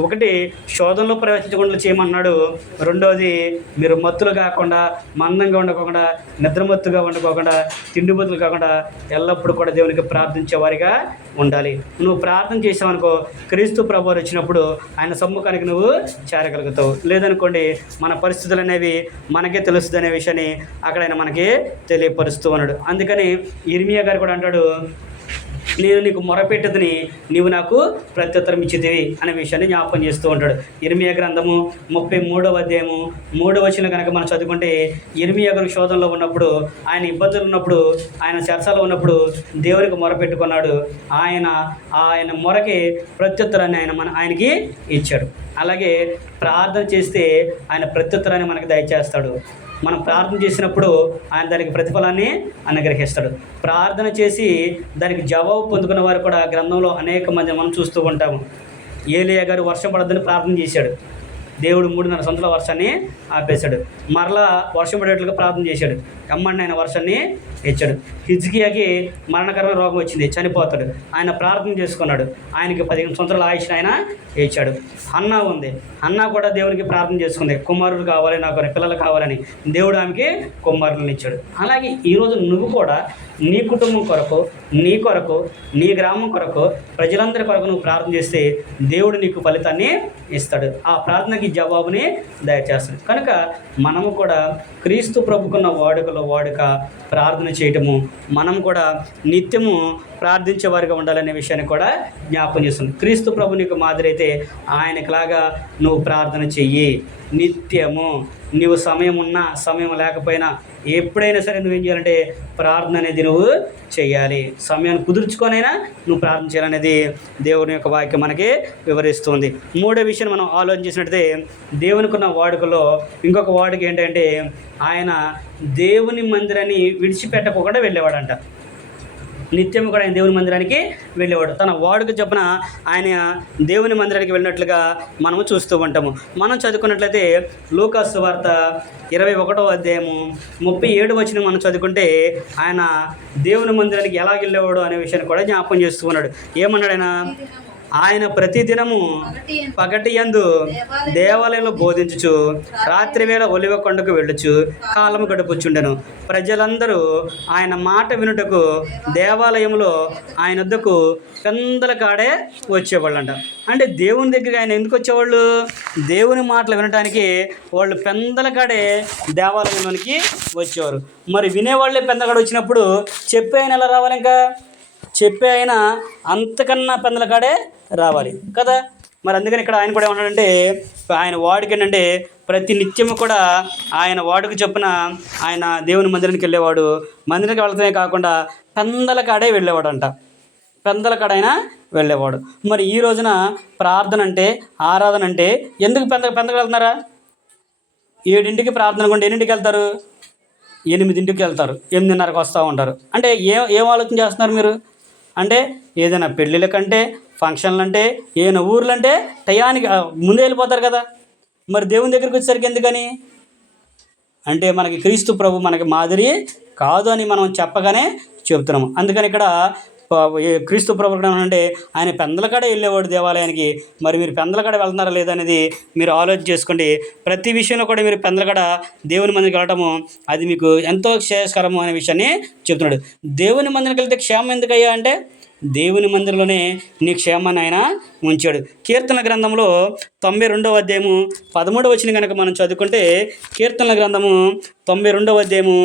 ఒకటి శోధనలో ప్రవేశించకుండా చేయమన్నాడు. రెండవది మీరు మత్తులు కాకుండా, మందంగా ఉండకోకుండా, నిద్రమత్తుగా ఉండకోకుండా, తిండిబొత్తులు కాకుండా ఎల్లప్పుడూ కూడా దేవునికి ప్రార్థించే వారిగా ఉండాలి. నువ్వు ప్రార్థన చేసావనుకో క్రీస్తు ప్రభువు వచ్చినప్పుడు ఆయన సమ్ముఖానికి నువ్వు చేరగలుగుతావు. లేదనుకోండి మన పరిస్థితులు అనేవి మనకే తెలుస్తుంది అనే విషయాన్ని అక్కడ ఆయన మనకి తెలియపరుస్తూ ఉన్నాడు. అందుకని ఇర్మియా గారు కూడా అంటాడు, నేను నీకు మొరపెట్టుదని నీవు నాకు ప్రత్యుత్తరం ఇచ్చితివి అనే విషయాన్ని జ్ఞాపకం చేస్తూ ఉంటాడు. ఇర్మియా గ్రంథము 33వ అధ్యాయము 3వ వచనం కనుక మనం చదువుకుంటే, ఇర్మియా గారు శోధనలో ఉన్నప్పుడు, ఆయన ఇబ్బందులు ఉన్నప్పుడు, ఆయన చర్చలో ఉన్నప్పుడు దేవునికి మొరపెట్టుకున్నాడు. ఆయన మొరకి ప్రత్యుత్తరాన్ని ఆయనకి ఇచ్చాడు. అలాగే ప్రార్థన చేస్తే ఆయన ప్రత్యుత్తరాన్ని మనకి దయచేస్తాడు. మనం ప్రార్థన చేసినప్పుడు ఆయన దానికి ప్రతిఫలాన్ని అనుగ్రహిస్తాడు. ప్రార్థన చేసి దానికి జవాబు పొందుకున్న వారు కూడా గ్రంథంలో అనేక మంది మనం చూస్తూ ఉంటాము. ఏలియా గారు వర్షం పడద్దని ప్రార్థన చేశాడు. దేవుడు 3.5 సంవత్సరాల వర్షాన్ని ఆపేశాడు. మరలా వర్షం పడేట్లుగా ప్రార్థన చేశాడు. కమ్మండి ఆయన వర్షాన్ని ఇచ్చాడు. హిజ్కియాకి మరణకరమైన రోగం వచ్చింది, చనిపోతాడు. ఆయన ప్రార్థన చేసుకున్నాడు. ఆయనకి 15 సంవత్సరాల ఆయుష్ని ఆయన ఇచ్చాడు. హన్నా ఉంది, హన్నా కూడా దేవునికి ప్రార్థన చేసుకుంది, కుమారుడు కావాలి నాకు, పిల్లలు కావాలని. దేవుడు ఆమెకి కుమారులను ఇచ్చాడు. అలాగే ఈరోజు నువ్వు కూడా నీ కుటుంబం కొరకు, నీ కొరకు, నీ గ్రామం కొరకు, ప్రజలందరి కొరకు నువ్వు ప్రార్థన చేస్తే దేవుడు నీకు ఫలితాన్ని ఇస్తాడు. ఆ ప్రార్థనకి జవాబుని దయచేస్తాడు. కనుక మనము కూడా క్రీస్తు ప్రభుకున్న వాడుక ప్రార్థన చేయటము, మనం కూడా నిత్యము ప్రార్థించే వారిగా ఉండాలనే విషయాన్ని కూడా జ్ఞాపకం చేస్తుంది. క్రీస్తు ప్రభు నీకు మాదిరి అయితే ఆయనకులాగా నువ్వు ప్రార్థన చెయ్యి. నిత్యము నువ్వు సమయం ఉన్నా సమయం లేకపోయినా ఎప్పుడైనా సరే నువ్వేం చేయాలంటే ప్రార్థన అనేది నువ్వు చేయాలి. సమయాన్ని కుదుర్చుకొనైనా నువ్వు ప్రార్థన చేయాలనేది దేవుని యొక్క వాక్యం మనకి వివరిస్తుంది. మూడో విషయం మనం ఆలోచన చేసినట్టయితే, దేవునికి ఉన్న వాడుకలో ఇంకొక వాడుక ఏంటంటే, ఆయన దేవుని మందిరాన్ని విడిచిపెట్టకుండా వెళ్ళేవాడంట. నిత్యం కూడా ఆయన దేవుని మందిరానికి వెళ్ళేవాడు. తన వాడుక చొప్పున ఆయన దేవుని మందిరానికి వెళ్ళినట్లుగా మనము చూస్తూ ఉంటాము. మనం చదువుకున్నట్లయితే లూకాసు సువార్త 21వ అధ్యాయము 37వ వచనం మనం చదువుకుంటే, ఆయన దేవుని మందిరానికి ఎలా వెళ్ళేవాడు అనే విషయాన్ని కూడా జ్ఞాపకం చేస్తూ ఉన్నాడు. ఏమన్నాడు ఆయన ప్రతిదినము పగటి యందు దేవాలయంలో బోధించుచు, రాత్రి వేళ ఒలివ కొండకు వెళ్ళుచు కాలము గడుపుచుండెను. ప్రజలందరూ ఆయన మాట వినుటకు దేవాలయంలో ఆయన వద్దకు పెందల కాడే వచ్చేవాళ్ళంట. అంటే దేవుని దగ్గరికి ఆయన ఎందుకు వచ్చేవాళ్ళు? దేవుని మాటలు వినటానికి వాళ్ళు పెందల కాడే దేవాలయంలోనికి వచ్చేవారు. మరి వినేవాళ్ళే పెందలకాడ వచ్చినప్పుడు చెప్పే ఆయన ఎలా రావాలి? ఇంకా చెప్పే ఆయన అంతకన్నా పెందల కాడే రావాలి కదా. మరి అందుకని ఇక్కడ ఆయన కూడా ఏమన్నాడంటే, ఆయన వాడికి ఏంటంటే ప్రతి నిత్యము కూడా ఆయన వాడుకు చొప్పున ఆయన దేవుని మందిరానికి వెళ్ళేవాడు. మందిరానికి వెళ్తమే కాకుండా పెందల కాడే వెళ్ళేవాడంట. పెందల కాడ ఆయన వెళ్ళేవాడు. మరి ఈ రోజున ప్రార్థన అంటే, ఆరాధన అంటే ఎందుకు పెందలకు వెళ్తున్నారా? 7ంటికి ప్రార్థన కొంటే ఎన్నింటికి వెళ్తారు? 8ంటికి వెళ్తారు, 8:30కి వస్తూ ఉంటారు. అంటే ఏం ఆలోచన చేస్తున్నారు మీరు? అంటే ఏదైనా పెళ్ళిళ్ళ కంటే, ఫంక్షన్లు అంటే, ఏదైనా ఊర్లు అంటే టయానికి ముందే వెళ్ళిపోతారు కదా. మరి దేవుని దగ్గరికి వచ్చేసరికి ఎందుకని అంటే, మనకి క్రీస్తు ప్రభు మనకి మాదిరి కాదు అని మనం చెప్పగానే చెబుతున్నాము. అందుకని ఇక్కడ క్రీస్తు ప్రభు అంటే ఆయన పెందలకాడ వెళ్ళేవాడు దేవాలయానికి. మరి మీరు పెందలకాడ వెళ్తున్నారా లేదనేది మీరు ఆలోచన చేసుకోండి. ప్రతి విషయంలో కూడా మీరు పెందలకాడ దేవుని మందిరికి వెళ్ళటము అది మీకు ఎంతో శ్రేయస్కరము అనే విషయాన్ని చెప్తున్నాడు. దేవుని మందిరికి వెళ్తే క్షేమం ఎందుకయ్యా అంటే, దేవుని మందిరంలోనే నీ క్షేమాన్ని ఆయన ఉంచాడు. కీర్తన గ్రంథంలో 92వ అధ్యాయము 13వ వచనం కనుక మనం చదువుకుంటే, కీర్తనల గ్రంథము 92వ అధ్యాయము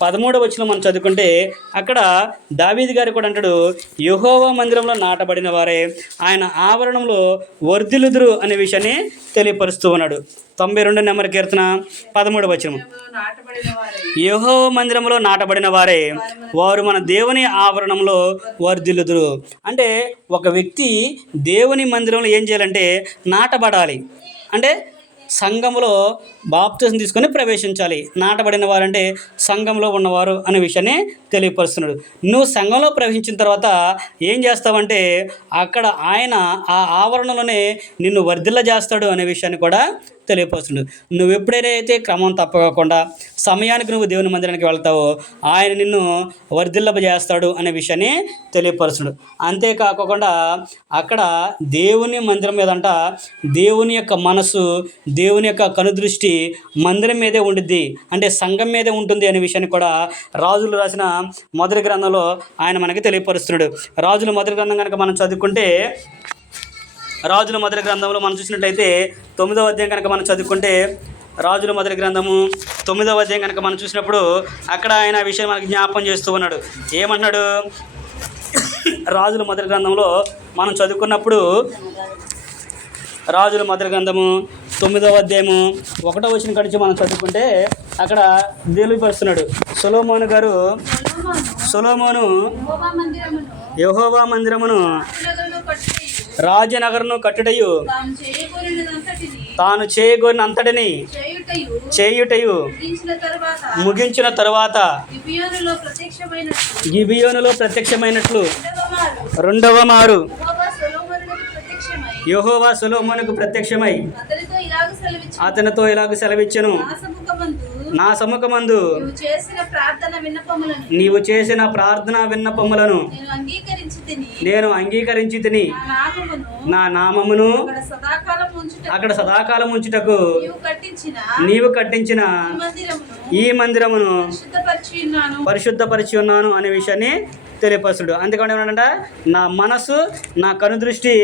13వ వచనం మనం చదువుకుంటే, అక్కడ దావీదు గారు కూడా అంటాడు, యెహోవా మందిరంలో నాటబడిన వారే ఆయన ఆవరణంలో వర్ధిల్లుదురు అనే విషయాన్ని తెలియపరుస్తూ ఉన్నాడు. 92 నెంబర్ కీర్తన 13వ వచనం, యెహోవా మందిరంలో నాటబడిన వారే వారు మన దేవుని ఆవరణంలో వర్ధిల్లుదురు. అంటే ఒక వ్యక్తి దేవుని మందిరంలో ఏం చేయాలంటే నాటబడాలి. అంటే సంఘంలో బాప్తిసం తీసుకొని ప్రవేశించాలి. నాటబడిన వారంటే సంఘంలో ఉన్నవారు అనే విషయాన్ని తెలియపరుస్తున్నాడు. నువ్వు సంఘంలో ప్రవేశించిన తర్వాత ఏం చేస్తావంటే, అక్కడ ఆయన ఆ ఆవరణలోనే నిన్ను వర్ధిల్ల చేస్తాడు అనే విషయాన్ని కూడా తెలియపరుస్తున్నాడు. నువ్వు ఎప్పుడైతే క్రమం తప్పకుండా సమయానికి నువ్వు దేవుని మందిరానికి వెళ్తావో ఆయన నిన్ను వర్ధిల్లజేస్తాడు అనే విషయాన్ని తెలియపరుస్తున్నాడు. అంతేకాకుండా అక్కడ దేవుని మందిరం మీదంట దేవుని యొక్క మనసు, దేవుని యొక్క కనుదృష్టి మందిరం మీదే ఉండిద్ది, అంటే సంఘం మీదే ఉంటుంది అనే విషయాన్ని కూడా రాజులు రాసిన మొదటి గ్రంథంలో ఆయన మనకి తెలియపరుస్తున్నాడు. రాజుల మొదటి గ్రంథం కనుక మనం చదువుకుంటే రాజుల మొదటి గ్రంథంలో మనం చూసినట్టయితే 9వ అధ్యాయం కనుక మనం చదువుకుంటే, రాజుల మొదటి గ్రంథము 9వ అధ్యాయం కనుక మనం చూసినప్పుడు అక్కడ ఆయన ఆ విషయం మనకి జ్ఞాపకం చేస్తూ ఉన్నాడు. ఏమన్నాడు? రాజుల మొదటి గ్రంథంలో మనం చదువుకున్నప్పుడు, రాజుల మొదటి గ్రంథము 9వ అధ్యాయము 1వ వచనం నుంచి మనం చదువుకుంటే అక్కడ తెలియపరుస్తున్నాడు. సొలొమోను యెహోవా మందిరమును రాజనగరును కట్టుటయు తాను చేయగోరినంతటిని చేయుటయు ముగించిన తరువాత గిబియోనులో ప్రత్యక్షమైనట్లు రెండవ మారు యెహోవా సొలొమోనుకు ప్రత్యక్షమై అతనితో ఇలాగ సెలవిచ్చెను, నా సముఖమందు నీవు చేసిన ప్రార్థన విన్నపములను నేను అంగీకరించి తిని నా నామమును అక్కడ సదాకాలం ఉంచుటకు నీవు కట్టించిన ఈ మందిరమును పరిశుద్ధపరిచి ఉన్నాను అనే విషయాన్ని తెలియపరుచుడు. అందుకని ఏమన్నాడంట, నా మనసు నా కనుదృష్టి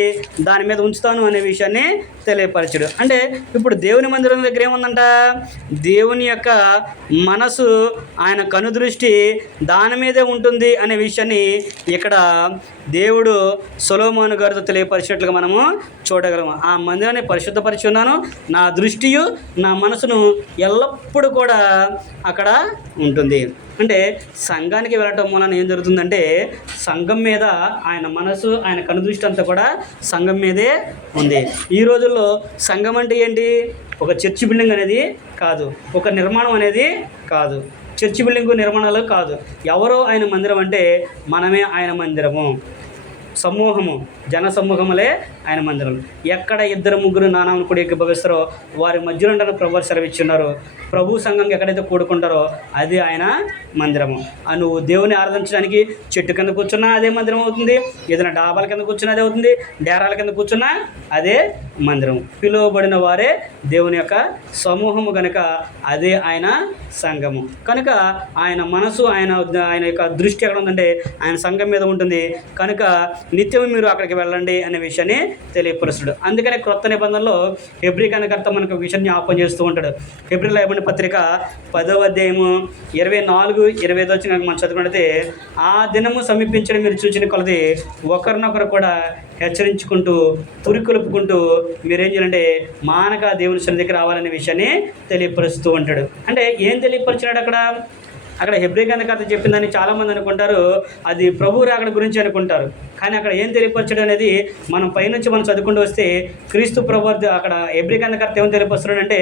దాని మీద ఉంచుతాను అనే విషయాన్ని తెలియపరచుడు. అంటే ఇప్పుడు దేవుని మందిరం దగ్గర ఏముందంట, దేవుని యొక్క మనసు ఆయన కనుదృష్టి దాని మీదే ఉంటుంది అనే విషయాన్ని ఇక్కడ దేవుడు సొలొమోను గారితో తెలియపరిచినట్లుగా మనము చూడగలము. ఆ మందిరాన్ని పరిశుద్ధపరిచి ఉన్నాను, నా దృష్టియు నా మనసును ఎల్లప్పుడూ కూడా అక్కడ ఉంటుంది. అంటే సంఘానికి వెళ్ళటం వలన ఏం జరుగుతుందంటే, సంఘం మీద ఆయన మనసు ఆయన కనుదృష్టి అంతా కూడా సంఘం మీదే ఉంది. ఈ రోజుల్లో సంఘం అంటే ఏంటి? ఒక చర్చి బిల్డింగ్ అనేది కాదు, ఒక నిర్మాణం అనేది కాదు, చర్చి బిల్డింగు నిర్మాణాలు కాదు. ఎవరో ఆయన మందిరం అంటే మనమే ఆయన మందిరము. సమూహము, జన సమూహములే ఆయన మందిరం. ఎక్కడ 2-3 నానాములు కూడా ఏకీభవిస్తారో వారి మధ్యలో ఉంటారని ప్రభు సెలవిచ్చున్నారు. ప్రభు సంఘం ఎక్కడైతే కూడుకుంటారో అది ఆయన మందిరము. నువ్వు దేవుని ఆరాధించడానికి చెట్టు కింద కూర్చున్నా అదే మందిరం అవుతుంది, ఏదైనా డాబాల కింద కూర్చున్నా అదే అవుతుంది, డేరాల కింద కూర్చున్నా అదే మందిరం. పిలువబడిన వారే దేవుని యొక్క సమూహము కనుక అదే ఆయన సంఘము. కనుక ఆయన మనసు ఆయన యొక్క దృష్టి ఎక్కడ ఉందంటే ఆయన సంఘం మీద ఉంటుంది. కనుక నిత్యం మీరు అక్కడికి వెళ్ళండి అనే విషయాన్ని తెలియపరుస్తాడు. అందుకనే క్రొత్త నిబంధనలో హెబ్రీ కర్త మనకు విషయాన్ని జ్ఞాపకం చేస్తూ ఉంటాడు. హెబ్రీలో ఇవ్వబడిన పత్రిక 10వ అధ్యాయము 24-25 వచ్చి మనం చదువుకుంటే, ఆ దినము సమీపించడం మీరు చూచిన కొలది ఒకరినొకరు కూడా హెచ్చరించుకుంటూ పురికొలుపుకుంటూ మీరేం చేయాలంటే మానక దేవుని సన్నిధికి రావాలనే విషయాన్ని తెలియపరుస్తూ ఉంటాడు. అంటే ఏం తెలియపరిచినాడు అక్కడ హెబ్రీ గ్రంథకర్త చెప్పిందని చాలామంది అనుకుంటారు, అది ప్రభు రాకడ గురించి అనుకుంటారు. కానీ అక్కడ ఏం తెలియపరచడం అనేది మనం పైనుంచి మనం చదువుకుంటూ వస్తే క్రీస్తు ప్రభు అక్కడ హెబ్రీ గ్రంథకర్త ఏమని తెలియపరుస్తున్నాడంటే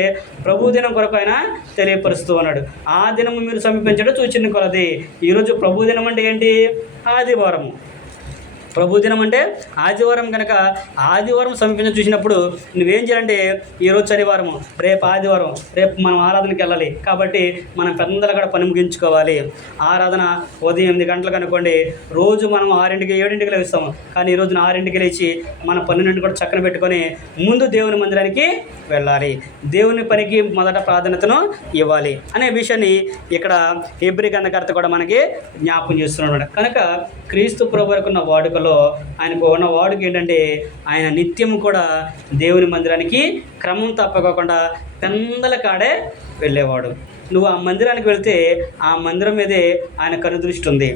ప్రభు దినం కొరకు ఆయన తెలియపరుస్తూ ఉన్నాడు. ఆ దినము మీరు సమీపించడం చూచిన కొలది. ఈరోజు ప్రభు దినం అంటే ఏంటి? ఆదివారము. ప్రభు దినం అంటే ఆదివారం. కనుక ఆదివారం సమీపించి చూసినప్పుడు నువ్వేం చేయాలంటే ఈరోజు శనివారము, రేపు ఆదివారం, రేపు మనం ఆరాధనకి వెళ్ళాలి. కాబట్టి మనం పెద్దలు కూడా పని ముగించుకోవాలి. ఆరాధన ఉదయం 8 గంటలకు అనుకోండి, రోజు మనం 6-7 గంటలకు లేస్తాము. కానీ ఈరోజు 6 గంటలకు లేచి మన పనులన్నీ కూడా చక్కన పెట్టుకొని ముందు దేవుని మందిరానికి వెళ్ళాలి, దేవుని పనికి మొదట ప్రాధాన్యతను ఇవ్వాలి అనే విషయాన్ని ఇక్కడ హెబ్రీ గ్రంథకర్త కూడా మనకి జ్ఞాపకం చేస్తున్నాడు. కనుక క్రీస్తు ప్రభువుకున్న వాడుకలో ఆయనకు ఉన్న వాడుక ఏంటంటే ఆయన నిత్యము కూడా దేవుని మందిరానికి క్రమం తప్పకోకుండా పెందల కాడే వెళ్ళేవాడు. నువ్వు ఆ మందిరానికి వెళ్తే ఆ మందిరం మీదే ఆయన కనుదృష్టి ఉంది,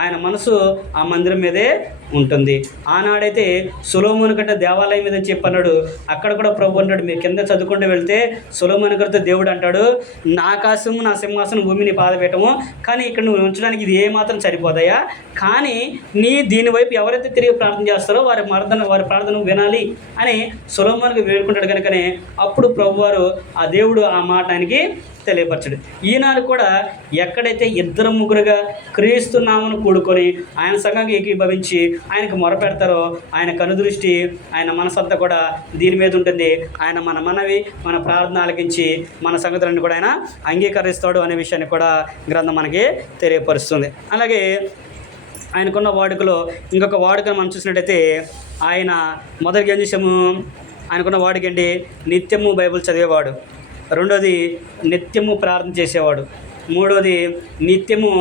ఆయన మనసు ఆ మందిరం మీదే ఉంటుంది. ఆనాడైతే సొలొమోను కంటే దేవాలయం మీద చెప్పన్నాడు. అక్కడ కూడా ప్రభు అంటాడు, మీరు కింద చదువుకుంటూ వెళ్తే సొలొమోను గారితో దేవుడు అంటాడు, నా ఆకాశము నా సింహాసనం భూమిని పాదపీఠము, కానీ ఇక్కడ నువ్వు ఉంచడానికి ఇది ఏమాత్రం సరిపోతాయా? కానీ దీని వైపు ఎవరైతే తిరిగి ప్రార్థన చేస్తారో వారి ప్రార్థన వినాలి అని సొలొమోనుకు వేడుకుంటాడు. కనుకనే అప్పుడు ప్రభువారు ఆ దేవుడు ఆ మాట ఆయనకి తెలియపరచడు. ఈనాడు కూడా ఎక్కడైతే 2-3 క్రీస్తు నామమును కూడుకొని ఆయన సంఘంగా ఏకీభవించి ఆయనకు మొరపెడతారో ఆయన కనుదృష్టి ఆయన మనసంతా కూడా దీని మీద ఉంటుంది. ఆయన మన మనవి మన ప్రార్థన ఆలకించి మన సంగతులను కూడా ఆయన అంగీకరిస్తాడు అనే విషయాన్ని కూడా గ్రంథం మనకి తెలియపరుస్తుంది. అలాగే ఆయనకున్న వాడుకలో ఇంకొక వాడుకను మనం చూసినట్టయితే ఆయన మొదటిగా ఏం చేసాము, ఆయనకున్న వాడుకేంటి? నిత్యము బైబిల్ చదివేవాడు. రెండోది నిత్యము ప్రార్థన చేసేవాడు. మూడోది నిత్యము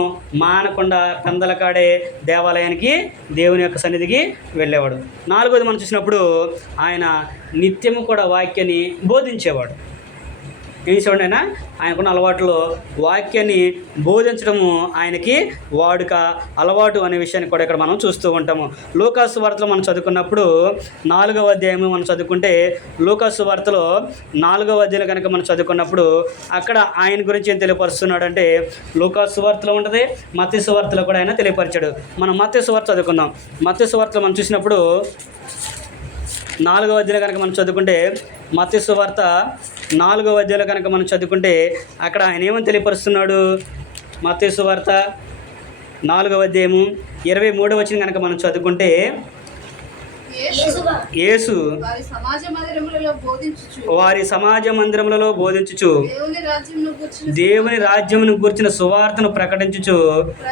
మానకుండా పెందలకాడే దేవాలయానికి దేవుని యొక్క సన్నిధికి వెళ్ళేవాడు. నాలుగోది మనం చూసినప్పుడు ఆయన నిత్యము కూడా వాక్యాన్ని బోధించేవాడు. ఏం చేసేవాడు ఆయన? ఆయనకున్న అలవాటులో వాక్యాన్ని బోధించడము ఆయనకి వాడుక, అలవాటు అనే విషయాన్ని కూడా ఇక్కడ మనం చూస్తూ ఉంటాము. లూకాసు వార్తలో మనం చదువుకున్నప్పుడు 4వ అధ్యాయం మనం చదువుకుంటే, లూకాసు వార్తలో 4వ అధ్యాయం కనుక మనం చదువుకున్నప్పుడు అక్కడ ఆయన గురించి ఏం తెలియపరుస్తున్నాడు అంటే, లూకాసు వార్తలో ఉంటుంది, మత్తయి సువార్తలో కూడా ఆయన తెలియపరిచాడు. మనం మత్తయి సువార్త చదువుకుందాం. మత్తయి సువార్తలో మనం చూసినప్పుడు 4వ అధ్యాయం కనుక మనం చదువుకుంటే, మత్తయి సువార్త 4వ అధ్యాయంలో కనుక మనం చదువుకుంటే అక్కడ ఆయన ఏమని తెలియపరుస్తున్నాడు? మత్తయి సువార్త 4వ అధ్యాయము 23వ వచనం కనుక మనం చదువుకుంటే, యేసు వారి సమాజ మందిరములలో బోధించుచు దేవుని రాజ్యమును గూర్చిన సువార్తను ప్రకటించుచు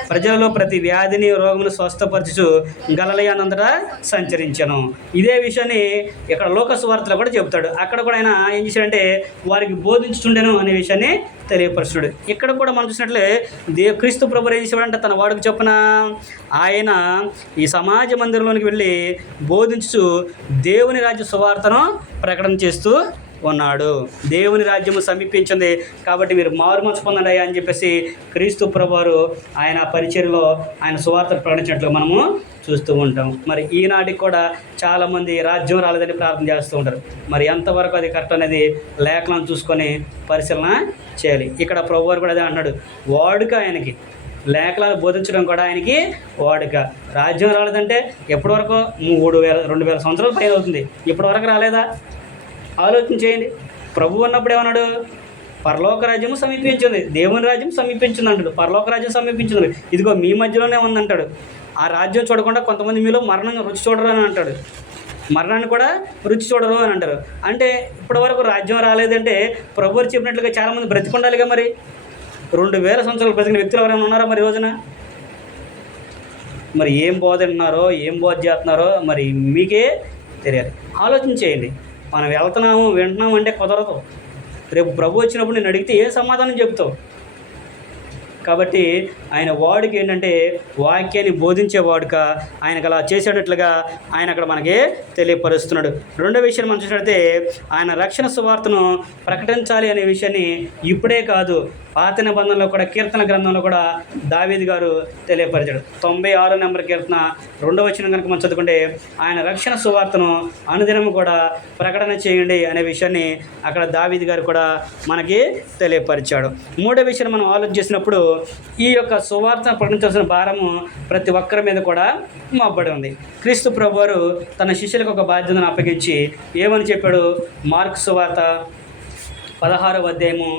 ప్రజలలో ప్రతి వ్యాధిని రోగమును స్వస్థపరచుచు గలిలయనంతటా సంచరించెను. ఇదే విషయాన్ని ఇక్కడ లోక సువార్తలో కూడా చెబుతాడు. అక్కడ కూడా ఆయన ఏం చేశాడంటే వారికి బోధించుచుండెను అనే విషయాన్ని తెలియపరుచుడు. ఇక్కడ కూడా మనం చూసినట్లే క్రీస్తు ప్రభువు ఏం చేశాడంటే తన వాడికి చొప్పున ఆయన ఈ సమాజ మందిరంలోనికి వెళ్ళి బోధించుచు దేవుని రాజ్య సువార్తను ప్రకటన చేస్తూ ఉన్నాడు. దేవుని రాజ్యము సమీపించింది కాబట్టి మీరు మారుమనసు పొందండి అని చెప్పేసి క్రీస్తు ప్రభువారు ఆయన పరిచర్యలో ఆయన సువార్తను ప్రకటించినట్లు మనము చూస్తూ ఉంటాం. మరి ఈనాటికి కూడా చాలామంది రాజ్యం రాలేదని ప్రార్థన చేస్తూ ఉంటారు. మరి ఎంతవరకు అది కరెక్ట్ అనేది లేఖనం చూసుకొని పరిశీలన చేయాలి. ఇక్కడ ప్రభువారు కూడా అదే అన్నాడు, వాడుక ఆయనకి లేఖనాలు బోధించడం కూడా ఆయనకి వాడుక. రాజ్యం రాలేదంటే ఎప్పటి వరకు 2000 సంవత్సరాల పైన అవుతుంది, ఇప్పటివరకు రాలేదా? ఆలోచన చేయండి. ప్రభు ఉన్నప్పుడు ఏమన్నాడు? పరలోక రాజ్యము సమీపించింది, దేవుని రాజ్యం సమీపించింది అంటాడు. పరలోక రాజ్యం సమీపించింది, ఇదిగో మీ మధ్యలోనే ఉందంటాడు. ఆ రాజ్యం చూడకుండా కొంతమంది మీలో మరణం రుచి చూడరు అని అంటాడు. మరణాన్ని కూడా రుచి చూడరు అని అంటారు. అంటే ఇప్పటి వరకు రాజ్యం రాలేదంటే ప్రభు చెప్పినట్లుగా చాలామంది బ్రతికుండాలిగా. మరి 2000 సంవత్సరాలు బ్రతికిన వ్యక్తులు ఎవరైనా ఉన్నారా మరి రోజున? మరి ఏం బోధ విన్నారో, ఏం బోధ చేస్తున్నారో మరి మీకే తెలియాలి. ఆలోచన చేయండి. మనం వెళ్తున్నాము వింటున్నాము అంటే కుదరదు. రేపు ప్రభు వచ్చినప్పుడు నేను అడిగితే ఏ సమాధానం చెప్తావు? కాబట్టి ఆయన వాడికి ఏంటంటే వాక్యాన్ని బోధించే వాడుక, ఆయనకు అలా చేసేటట్లుగా ఆయన అక్కడ మనకి తెలియపరుస్తున్నాడు. రెండో విషయాన్ని మనం చూసినట్లయితే ఆయన రక్షణ సువార్తను ప్రకటించాలి అనే విషయాన్ని ఇప్పుడే కాదు, పాత నిబంధనలో కూడా కీర్తన గ్రంథంలో కూడా దావీదు గారు తెలియపరిచాడు. 96వ నెంబర్ కీర్తన 2వ వచనం కనుక మనం చదువుకుంటే, ఆయన రక్షణ సువార్తను అనుదినము కూడా ప్రకటన చేయండి అనే విషయాన్ని అక్కడ దావీదు గారు కూడా మనకి తెలియపరిచాడు. మూడో విషయాన్ని మనం ఆలోచన చేసినప్పుడు ఈ యొక్క సువార్తను ప్రకటించాల్సిన భారము ప్రతి ఒక్కరి మీద కూడా మోపబడి ఉంది. క్రీస్తు ప్రభువారు తన శిష్యులకు ఒక బాధ్యతను అప్పగించి ఏమని చెప్పాడు? మార్కు సువార్త 16వ అధ్యాయము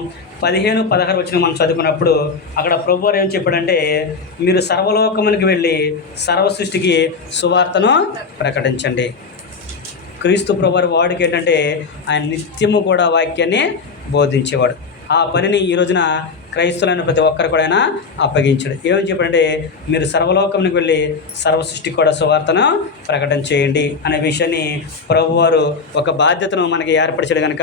15-16 వచనం మనం చదువుకున్నప్పుడు అక్కడ ప్రభువారు ఏం చెప్పాడంటే, మీరు సర్వలోకమునికి వెళ్ళి సర్వ సృష్టికి సువార్తను ప్రకటించండి. క్రీస్తు ప్రభువారు వాడికి ఏంటంటే ఆయన నిత్యము కూడా వాక్యాన్ని బోధించేవాడు. ఆ పనిని ఈ రోజున క్రైస్తవులైన ప్రతి ఒక్కరు కూడా ఆయన అప్పగించాడు. ఏమని చెప్పాడంటే, మీరు సర్వలోకానికి వెళ్ళి సర్వ సృష్టికి కూడా సువార్తను ప్రకటన చేయండి అనే విషయాన్ని ప్రభువారు ఒక బాధ్యతను మనకి ఏర్పరిచాడు. కనుక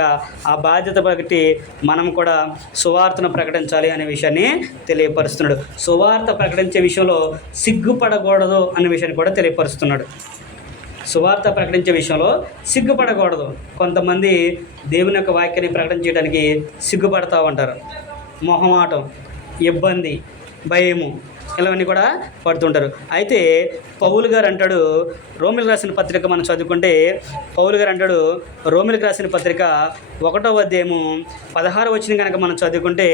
ఆ బాధ్యత బట్టి మనం కూడా సువార్తను ప్రకటించాలి అనే విషయాన్ని తెలియపరుస్తున్నాడు. సువార్త ప్రకటించే విషయంలో సిగ్గుపడకూడదు అనే విషయాన్ని కూడా తెలియపరుస్తున్నాడు. సువార్త ప్రకటించే విషయంలో సిగ్గుపడకూడదు. కొంతమంది దేవుని యొక్క వాక్యాన్ని ప్రకటన చేయడానికి సిగ్గుపడతా ఉంటారు. మొహమాటం, ఇబ్బంది, భయము ఇలావన్నీ కూడా పడుతుంటారు. అయితే పౌలు గారు అంటాడు, రోమిలకు రాసిన పత్రిక మనం చదువుకుంటే పౌలు గారు అంటాడు, రోమిలకు రాసిన పత్రిక 1వ అధ్యాయము 16వ వచనం కనుక మనం చదువుకుంటే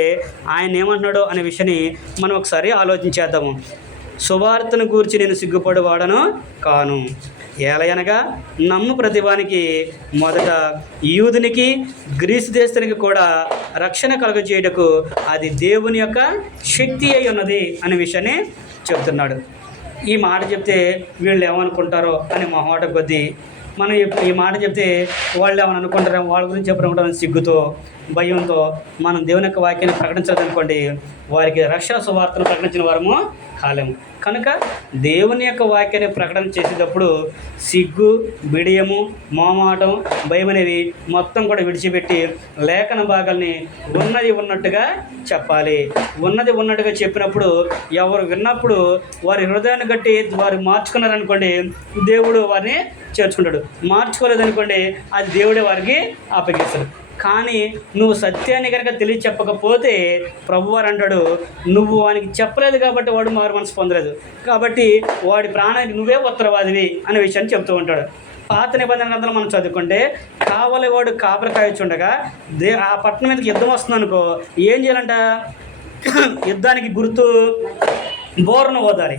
ఆయన ఏమంటున్నాడో అనే విషయాన్ని మనం ఒకసారి ఆలోచించేద్దాము. సువార్తను గూర్చి నేను సిగ్గుపడేవాడను కాను, ఏలయనగా నమ్ము ప్రతివానికి మొదట యూదునికి గ్రీసు దేశానికి కూడా రక్షణ కలుగజేయుటకు అది దేవుని యొక్క శక్తి అయి ఉన్నది అనే విషయాన్ని చెప్తున్నాడు. ఈ మాట చెప్తే వీళ్ళు ఏమనుకుంటారో అని మొహమాట కొద్దీ మనం ఈ మాట చెప్తే వాళ్ళు ఏమైనా అనుకుంటారేమో, వాళ్ళ గురించి చెప్పడం సిగ్గుతో, భయంతో మనం దేవుని యొక్క వాక్యాన్ని ప్రకటించదనుకోండి, వారికి రక్షణ సువార్తను ప్రకటించిన వారము కాలేము. కనుక దేవుని యొక్క వాక్యాన్ని ప్రకటన చేసేటప్పుడు సిగ్గు, బిడియము, మోమాటం, భయం అనేవి మొత్తం కూడా విడిచిపెట్టి లేఖన భాగాల్ని ఉన్నది ఉన్నట్టుగా చెప్పాలి. ఉన్నది ఉన్నట్టుగా చెప్పినప్పుడు ఎవరు విన్నప్పుడు వారి హృదయాన్ని గట్టి వారు మార్చుకున్నారనుకోండి, దేవుడు వారిని చేర్చుకుంటాడు. మార్చుకోలేదనుకోండి, అది దేవుడే వారికి అప్పగిస్తాడు. కానీ నువ్వు సత్యాన్ని కనుక తెలియచెప్పకపోతే ప్రభువారు అంటాడు, నువ్వు వానికి చెప్పలేదు కాబట్టి వాడు మారు మనసు పొందలేదు, కాబట్టి వాడి ప్రాణానికి నువ్వే ఉత్తరవాదివి అనే విషయాన్ని చెప్తూ ఉంటాడు. పాత నిబంధన గ్రంథంలో మనం చదువుకుంటే కావలి వాడు కాపరి కాయొచ్చుండగా ఆ పట్టణం మీదకి యుద్ధం వస్తుందనుకో, ఏం చేయాలంట? యుద్ధానికి గుర్తు బోరను ఓదాలి,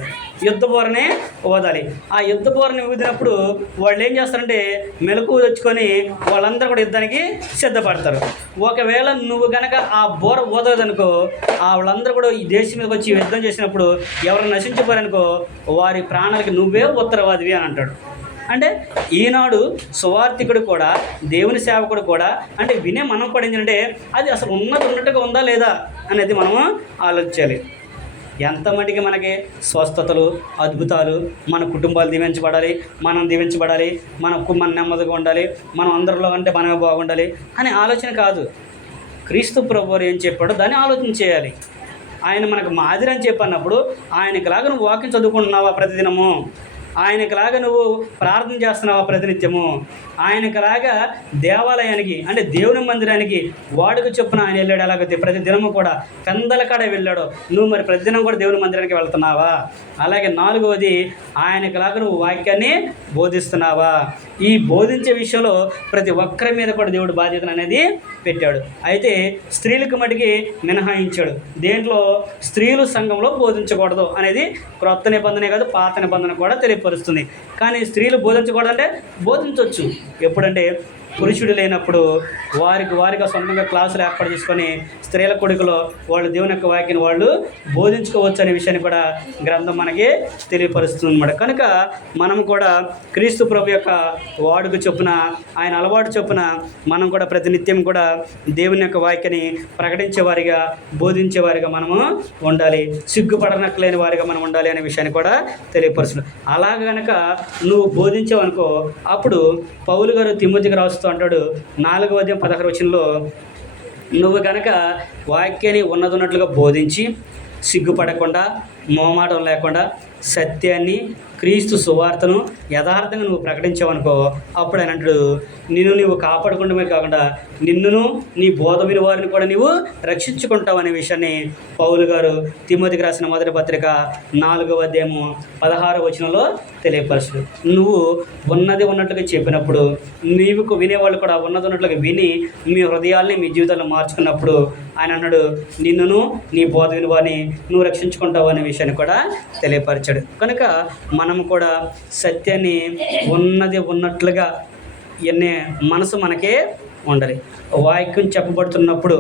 యుద్ధ బోరనే ఓదాలి. ఆ యుద్ధ బోరని ఊదినప్పుడు వాళ్ళు ఏం చేస్తారంటే మెలకు తెచ్చుకొని వాళ్ళందరూ కూడా యుద్ధానికి సిద్ధపడతారు. ఒకవేళ నువ్వు కనుక ఆ బోర ఓదలేదనుకో, వాళ్ళందరూ కూడా ఈ దేశం మీదకి వచ్చి యుద్ధం చేసినప్పుడు ఎవరు నశించిపోయారనుకో, వారి ప్రాణాలకి నువ్వే ఉత్తరవాదివి అని అంటాడు. అంటే ఈనాడు సువార్థికుడు కూడా, దేవుని సేవకుడు కూడా, అంటే వినే మనం కూడా ఏంటంటే అది అసలు ఉన్నట్టుగా ఉందా లేదా అనేది మనము ఆలోచించాలి. ఎంత మటుకి మనకి స్వస్థతలు, అద్భుతాలు, మన కుటుంబాలు దీవించబడాలి, మనం దీవించబడాలి, మన నెమ్మదిగా ఉండాలి, మనం అందరిలో అంటే మనమే బాగుండాలి అనే ఆలోచన కాదు. క్రీస్తు ప్రభువారు ఏం చెప్పాడో దాన్ని ఆలోచన చేయాలి. ఆయన మనకు మాదిరి అని చెప్పన్నప్పుడు ఆయనకిలాగా నువ్వు వాక్యం చదువుకుంటున్నావా ప్రతిదినము? ఆయనకిలాగా నువ్వు ప్రార్థన చేస్తున్నావా ప్రతినిత్యము? ఆయనకిలాగా దేవాలయానికి అంటే దేవుని మందిరానికి వాడుకు చొప్పున ఆయన వెళ్ళాడు. అలాగైతే ప్రతి దినము కూడా పెందల కాడ వెళ్ళాడు. నువ్వు మరి ప్రతిదినం కూడా దేవుని మందిరానికి వెళ్తున్నావా? అలాగే 4వది, ఆయనకిలాగా నువ్వు వాక్యాన్ని బోధిస్తున్నావా? ఈ బోధించే విషయంలో ప్రతి ఒక్కరి మీద కూడా దేవుడు బాధ్యతను అనేది పెట్టాడు. అయితే స్త్రీలకు మటుకి మినహాయించాడు. దేంట్లో? స్త్రీలు సంఘంలో బోధించకూడదు అనేది క్రొత్త నిబంధనే కాదు, పాత నిబంధన కూడా తెలియపరుస్తుంది. కానీ స్త్రీలు బోధించకూడదంటే బోధించవచ్చు. ఎప్పుడంటే పురుషుడు లేనప్పుడు వారిగా సొంతంగా క్లాసులు ఏర్పాటు చేసుకొని స్త్రీల కొడుకులో వాళ్ళు దేవుని యొక్క వాక్యాన్ని వాళ్ళు బోధించుకోవచ్చు అనే విషయాన్ని కూడా గ్రంథం మనకి తెలియపరుస్తుంది అన్నమాట. కనుక మనం కూడా క్రీస్తు ప్రభు యొక్క వాడుక చొప్పున, ఆయన అలవాటు చొప్పున మనం కూడా ప్రతినిత్యం కూడా దేవుని యొక్క వాక్యాన్ని ప్రకటించేవారిగా, బోధించేవారిగా మనము ఉండాలి. సిగ్గుపడనట్లేని వారిగా మనం ఉండాలి అనే విషయాన్ని కూడా తెలియపరుస్తుంది. అలాగ కనుక నువ్వు బోధించావనుకో, అప్పుడు పౌలు గారు తిమోతికి రాస్తూ అంటాడు 4వ అధ్యాయం 16వ వచనంలో, నువ్వు కనుక వాక్యాన్ని ఉన్నట్టుగా బోధించి సిగ్గుపడకుండా, మోమాటం లేకుండా సత్యాన్ని, క్రీస్తు సువార్తను యథార్థంగా నువ్వు ప్రకటించావనుకో, అప్పుడు ఆయన అంటాడు, నిన్ను నీవు కాపాడుకుంటమే కాకుండా నిన్నును నీ బోధ విని వారిని కూడా నీవు రక్షించుకుంటావు అనే విషయాన్ని పౌలు గారు తిమోతికి రాసిన మొదటి పత్రిక 4వ అధ్యాయము 16వ వచనంలో తెలియపరచు. నువ్వు ఉన్నది ఉన్నట్లుగా చెప్పినప్పుడు, నీవు వినేవాళ్ళు కూడా ఉన్నది ఉన్నట్లుగా విని మీ హృదయాల్ని, మీ జీవితాలను మార్చుకున్నప్పుడు ఆయన అన్నాడు, నిన్నును నీ బోధ విని వారిని నువ్వు రక్షించుకుంటావు అనే విషయాన్ని కూడా తెలియపరిచాడు. కనుక మనం కూడా సత్యాన్ని ఉన్నది ఉన్నట్లుగా ఎన్నే మనసు మనకే ఉండాలి. వాక్యం చెప్పబడుతున్నప్పుడు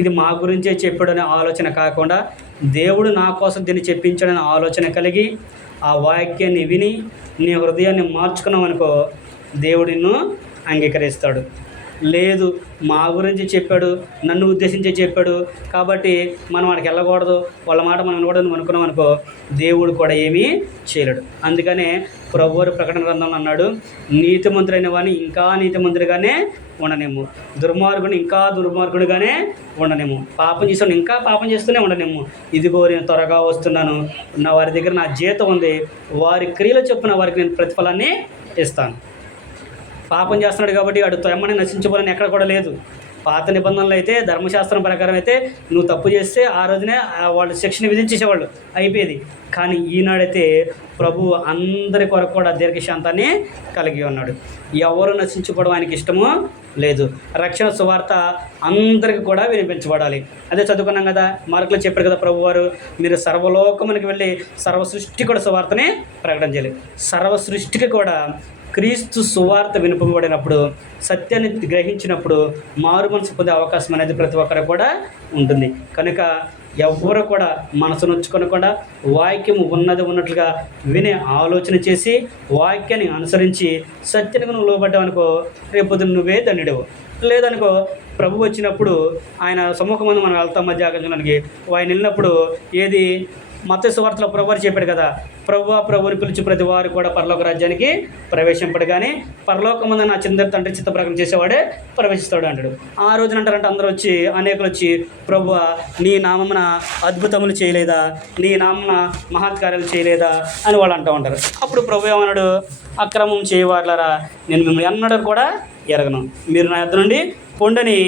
ఇది మా గురించే చెప్పాడనే ఆలోచన కాకుండా, దేవుడు నా కోసం దీన్ని చెప్పించాడనే ఆలోచన కలిగి ఆ వాక్యాన్ని విని నీ హృదయాన్ని మార్చుకున్నామనుకో, దేవుడు నిన్ను అంగీకరిస్తాడు. లేదు మా గురించి చెప్పాడు, నన్ను ఉద్దేశించి చెప్పాడు కాబట్టి మనం వాడికి వెళ్ళకూడదు, వాళ్ళ మాట మనం వినకూడదు అనుకున్నాం అనుకో, దేవుడు కూడా ఏమీ చేయలేడు. అందుకనే ప్రభువారు ప్రకటన గ్రంథంలో అన్నాడు, నీతిమంతుడైన వాడిని ఇంకా నీతిమంతుడిగానే ఉండనేము, దుర్మార్గుని ఇంకా దుర్మార్గుడిగానే ఉండనేము, పాపం చేసాను ఇంకా పాపం చేస్తూనే ఉండనేము. ఇదిగో నేను త్వరగా వస్తున్నాను, వారి దగ్గర నా జీతం ఉంది, వారి క్రియలు చొప్పున వారికి నేను ప్రతిఫలాన్ని ఇస్తాను. పాపం చేస్తున్నాడు కాబట్టి వాడు త్వరమని నశించుకోవాలని ఎక్కడ కూడా లేదు. పాత నిబంధనలు అయితే, ధర్మశాస్త్రం ప్రకారం అయితే నువ్వు తప్పు చేస్తే ఆ రోజునే వాళ్ళు శిక్షణ విధించేసేవాళ్ళు, అయిపోయేది. కానీ ఈనాడైతే ప్రభు అందరి కొరకు కూడా దీర్ఘశాంతాన్ని కలిగి ఉన్నాడు. ఎవరు నశించుకోవడం ఆయనకి ఇష్టమో లేదు. రక్షణ సువార్త అందరికీ కూడా వినిపించబడాలి. అదే చదువుకున్నాం కదా, మార్కులో చెప్పారు కదా ప్రభువారు, మీరు సర్వలోకమునికి వెళ్ళి సర్వ సృష్టి కూడా సువార్తని ప్రకటన చేయాలి. సర్వ సృష్టికి కూడా క్రీస్తు సువార్త వినిపింపబడినప్పుడు, సత్యాన్ని గ్రహించినప్పుడు మారు మనసు పొందే అవకాశం అనేది ప్రతి ఒక్కరికి కూడా ఉంటుంది. కనుక ఎవ్వరూ కూడా మనసు నొచ్చుకొనకుండా వాక్యం ఉన్నది ఉన్నట్లుగా వినే ఆలోచన చేసి వాక్యాన్ని అనుసరించి సత్యానికి నువ్వు లోబడ్డావనుకో, రేపొద్దున నువ్వే ధన్యుడవు. లేదనుకో, ప్రభు వచ్చినప్పుడు ఆయన సమ్ముఖం ముందు మనం వెళ్తాం మధ్యాగంలోనికి. ఆయన వెళ్ళినప్పుడు ఏది మత్తయి సువార్తలో ప్రభువారు చెప్పాడు కదా, ప్రభువుని పిలిచి ప్రతి వారు కూడా పరలోక రాజ్యానికి ప్రవేశింపడు, కానీ పరలోకమందు నా తండ్రి చిత్త ప్రకారం చేసేవాడే ప్రవేశిస్తాడు అంటాడు. ఆ రోజున అంటారంటే అందరూ వచ్చి, అనేకులు వచ్చి, ప్రభువా నీ నామమున అద్భుతములు చేయలేదా, నీ నామమున మహత్కార్యాలు చేయలేదా అని వాళ్ళు అంటూ ఉంటారు. అప్పుడు ప్రభు ఏమన్నాడు, అక్రమం చేయవారులారా నేను మిమ్మల్ని ఎన్నడూ కూడా ఎరగను, మీరు నా యొద్ద నుండి పొండని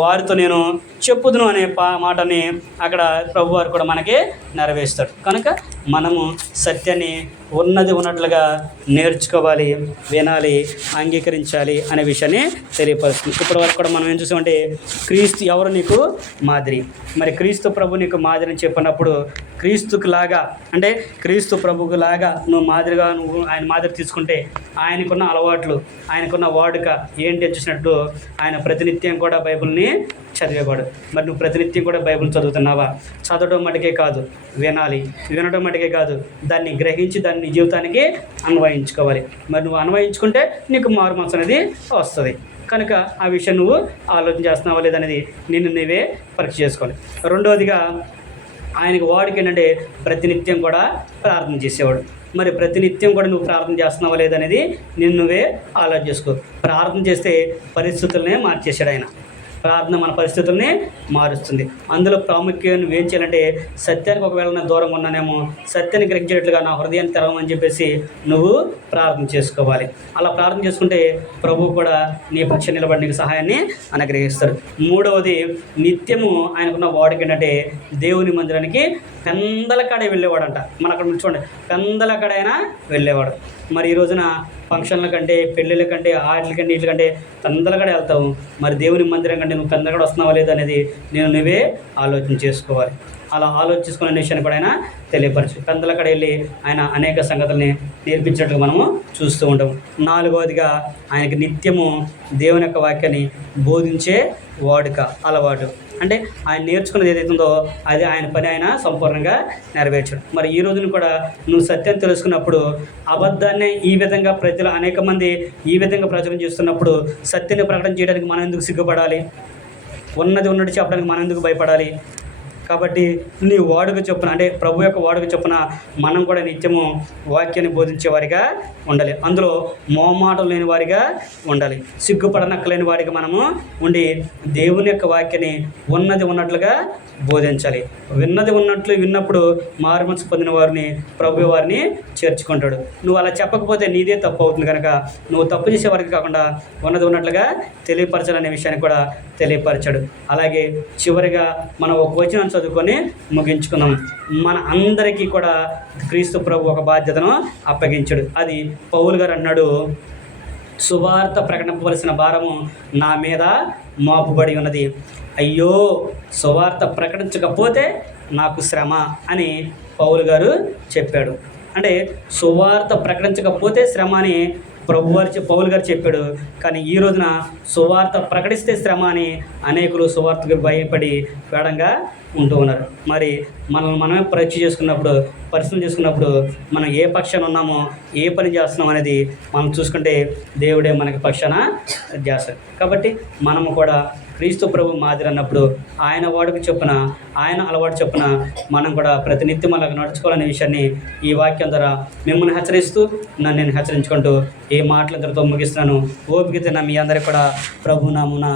వారితో నేను చెప్పుదును అనే మాటని అక్కడ ప్రభువారు కూడా మనకి నెరవేరుస్తాడు. కనుక మనము సత్యాన్ని ఉన్నది ఉన్నట్లుగా నేర్చుకోవాలి, వినాలి, అంగీకరించాలి అనే విషయాన్ని తెలియపరుస్తుంది. ఇప్పటి వరకు కూడా మనం ఏం చూసామంటే, క్రీస్తు ఎవరు నీకు మాదిరి. మరి క్రీస్తు ప్రభు నీకు మాదిరి అని చెప్పినప్పుడు క్రీస్తుకు లాగా, అంటే క్రీస్తు ప్రభుకు లాగా నువ్వు మాదిరిగా నువ్వు ఆయన మాదిరి తీసుకుంటే ఆయనకున్న అలవాట్లు, ఆయనకున్న వాడుక ఏంటి అని చూసినట్టు ఆయన ప్రతినిత్యం కూడా బైబిల్ని చదివేవాడు. మరి నువ్వు ప్రతినిత్యం కూడా బైబిల్ చదువుతున్నావా? చదవడం మటుకే కాదు, వినాలి, వినడం మటుకే కాదు, దాన్ని గ్రహించి దాన్ని జీవితానికి అన్వయించుకోవాలి. మరి నువ్వు అన్వయించుకుంటే నీకు మారు మనసు అనేది వస్తుంది. కనుక ఆ విషయం నువ్వు ఆలోచన చేస్తున్నావా లేదనేది నిన్ను నువ్వే పరీక్ష చేసుకోవాలి. రెండవదిగా ఆయనకి వాడికి ఏంటంటే ప్రతినిత్యం కూడా ప్రార్థన చేసేవాడు. మరి ప్రతినిత్యం కూడా నువ్వు ప్రార్థన చేస్తున్నావా లేదనేది నిన్ను నువ్వే ఆలోచన చేసుకో. ప్రార్థన చేస్తే పరిస్థితులనే మార్చేశాడు ఆయన. ప్రార్థన మన పరిస్థితుల్ని మారుస్తుంది. అందులో ప్రాముఖ్యం నువ్వు ఏం చేయాలంటే, సత్యానికి ఒకవేళ నేను దూరంగా ఉన్నానేమో, సత్యాన్ని గ్రహించేటట్లుగా నా హృదయాన్ని తెరవమని చెప్పేసి నువ్వు ప్రార్థన చేసుకోవాలి. అలా ప్రార్థన చేసుకుంటే ప్రభువు కూడా నీ పక్ష నిలబడి నీకు సహాయాన్ని అనుగ్రహిస్తాడు. మూడవది, నిత్యము ఆయనకున్న వాడికి ఏంటంటే దేవుని మందిరానికి పెందల కాడే వెళ్ళేవాడంట. మన అక్కడ చూడండి, పెందల కాడైనా వెళ్ళేవాడు. మరి ఈ రోజున ఫంక్షన్ల కంటే, పెళ్ళిళ్ళ కంటే, ఆటలకంటే, వీటికంటే పెందలకడ వెళ్తావు. మరి దేవుని మందిరం కంటే నువ్వు పెందలకడ వస్తున్నావా లేదనేది నేను నువ్వే ఆలోచన చేసుకోవాలి. అలా ఆలోచించుకునే విషయాన్ని కూడా ఆయన తెలియపరచు. పెందలకడ వెళ్ళి ఆయన అనేక సంగతుల్ని నేర్పించినట్లుగా మనము చూస్తూ ఉంటాము. నాలుగవదిగా ఆయనకి నిత్యము దేవుని యొక్క వాక్యాన్ని బోధించే వాడుక, అలవాటు. అంటే ఆయన నేర్చుకున్నది ఏదైతుందో అది ఆయన పని ఆయన సంపూర్ణంగా నెరవేర్చడం. మరి ఈ రోజున కూడా నువ్వు సత్యం తెలుసుకున్నప్పుడు అబద్ధాన్ని ఈ విధంగా ప్రజలు అనేక మంది ఈ విధంగా ప్రచారం చేస్తున్నప్పుడు సత్యాన్ని ప్రకటన చేయడానికి మనం ఎందుకు సిగ్గుపడాలి? ఉన్నది ఉన్నట్టు చెప్పడానికి మనం ఎందుకు భయపడాలి? కాబట్టి నీ వాడుక చొప్పున, అంటే ప్రభు యొక్క వాడుక చొప్పున మనం కూడా నిత్యము వాక్యాన్ని బోధించే వారిగా ఉండాలి. అందులో మోమాటం లేని వారిగా ఉండాలి. సిగ్గుపడనక్కలేని వారిగా మనము ఉండి దేవుని యొక్క వాక్యాన్ని ఉన్నది ఉన్నట్లుగా బోధించాలి. విన్నది ఉన్నట్లు విన్నప్పుడు మారు మనసు పొందిన వారిని ప్రభు వారిని చేర్చుకుంటాడు. నువ్వు అలా చెప్పకపోతే నీదే తప్పు అవుతుంది. కనుక నువ్వు తప్పు చేసే వారికి కాకుండా ఉన్నది ఉన్నట్లుగా తెలియపరచాలనే విషయాన్ని కూడా తెలియపరచాడు. అలాగే చివరిగా మనం ఒక వచనం చదువుకొని ముగించుకున్నాం. మన అందరికీ కూడా క్రీస్తు ప్రభు ఒక బాధ్యతను అప్పగించాడు. అది పౌలు గారు అన్నాడు, సువార్త ప్రకటింపవలసిన భారము నా మీద మోపబడి ఉన్నది. అయ్యో, సువార్త ప్రకటించకపోతే నాకు శ్రమ అని పౌలు గారు చెప్పాడు. అంటే సువార్త ప్రకటించకపోతే శ్రమ అని పౌలు గారు చెప్పాడు. కానీ ఈ రోజున సువార్త ప్రకటిస్తే శ్రమ అని అనేకులు సువార్తకు భయపడి వేడంగా ఉంటూ ఉన్నారు. మరి మనమే పరీక్ష చేసుకున్నప్పుడు, పరిశీలన చేసుకున్నప్పుడు మనం ఏ పక్షాన ఉన్నామో, ఏ పని చేస్తున్నాం అనేది మనం చూసుకుంటే దేవుడే మనకి పక్షాన చేస్తాడు. కాబట్టి మనము కూడా క్రీస్తు ప్రభు మాదిరి అన్నప్పుడు ఆయన వాడుకు చొప్పున, ఆయన అలవాటు చొప్పున మనం కూడా ప్రతినిత్యం అలాగ నడుచుకోవాలనే విషయాన్ని ఈ వాక్యం ద్వారా మిమ్మల్ని హెచ్చరిస్తూ నన్ను నేను హెచ్చరించుకుంటూ ఈ మాటలందరితో ముగిస్తున్నాను. ఓపిక మీ అందరికీ కూడా ప్రభు నామున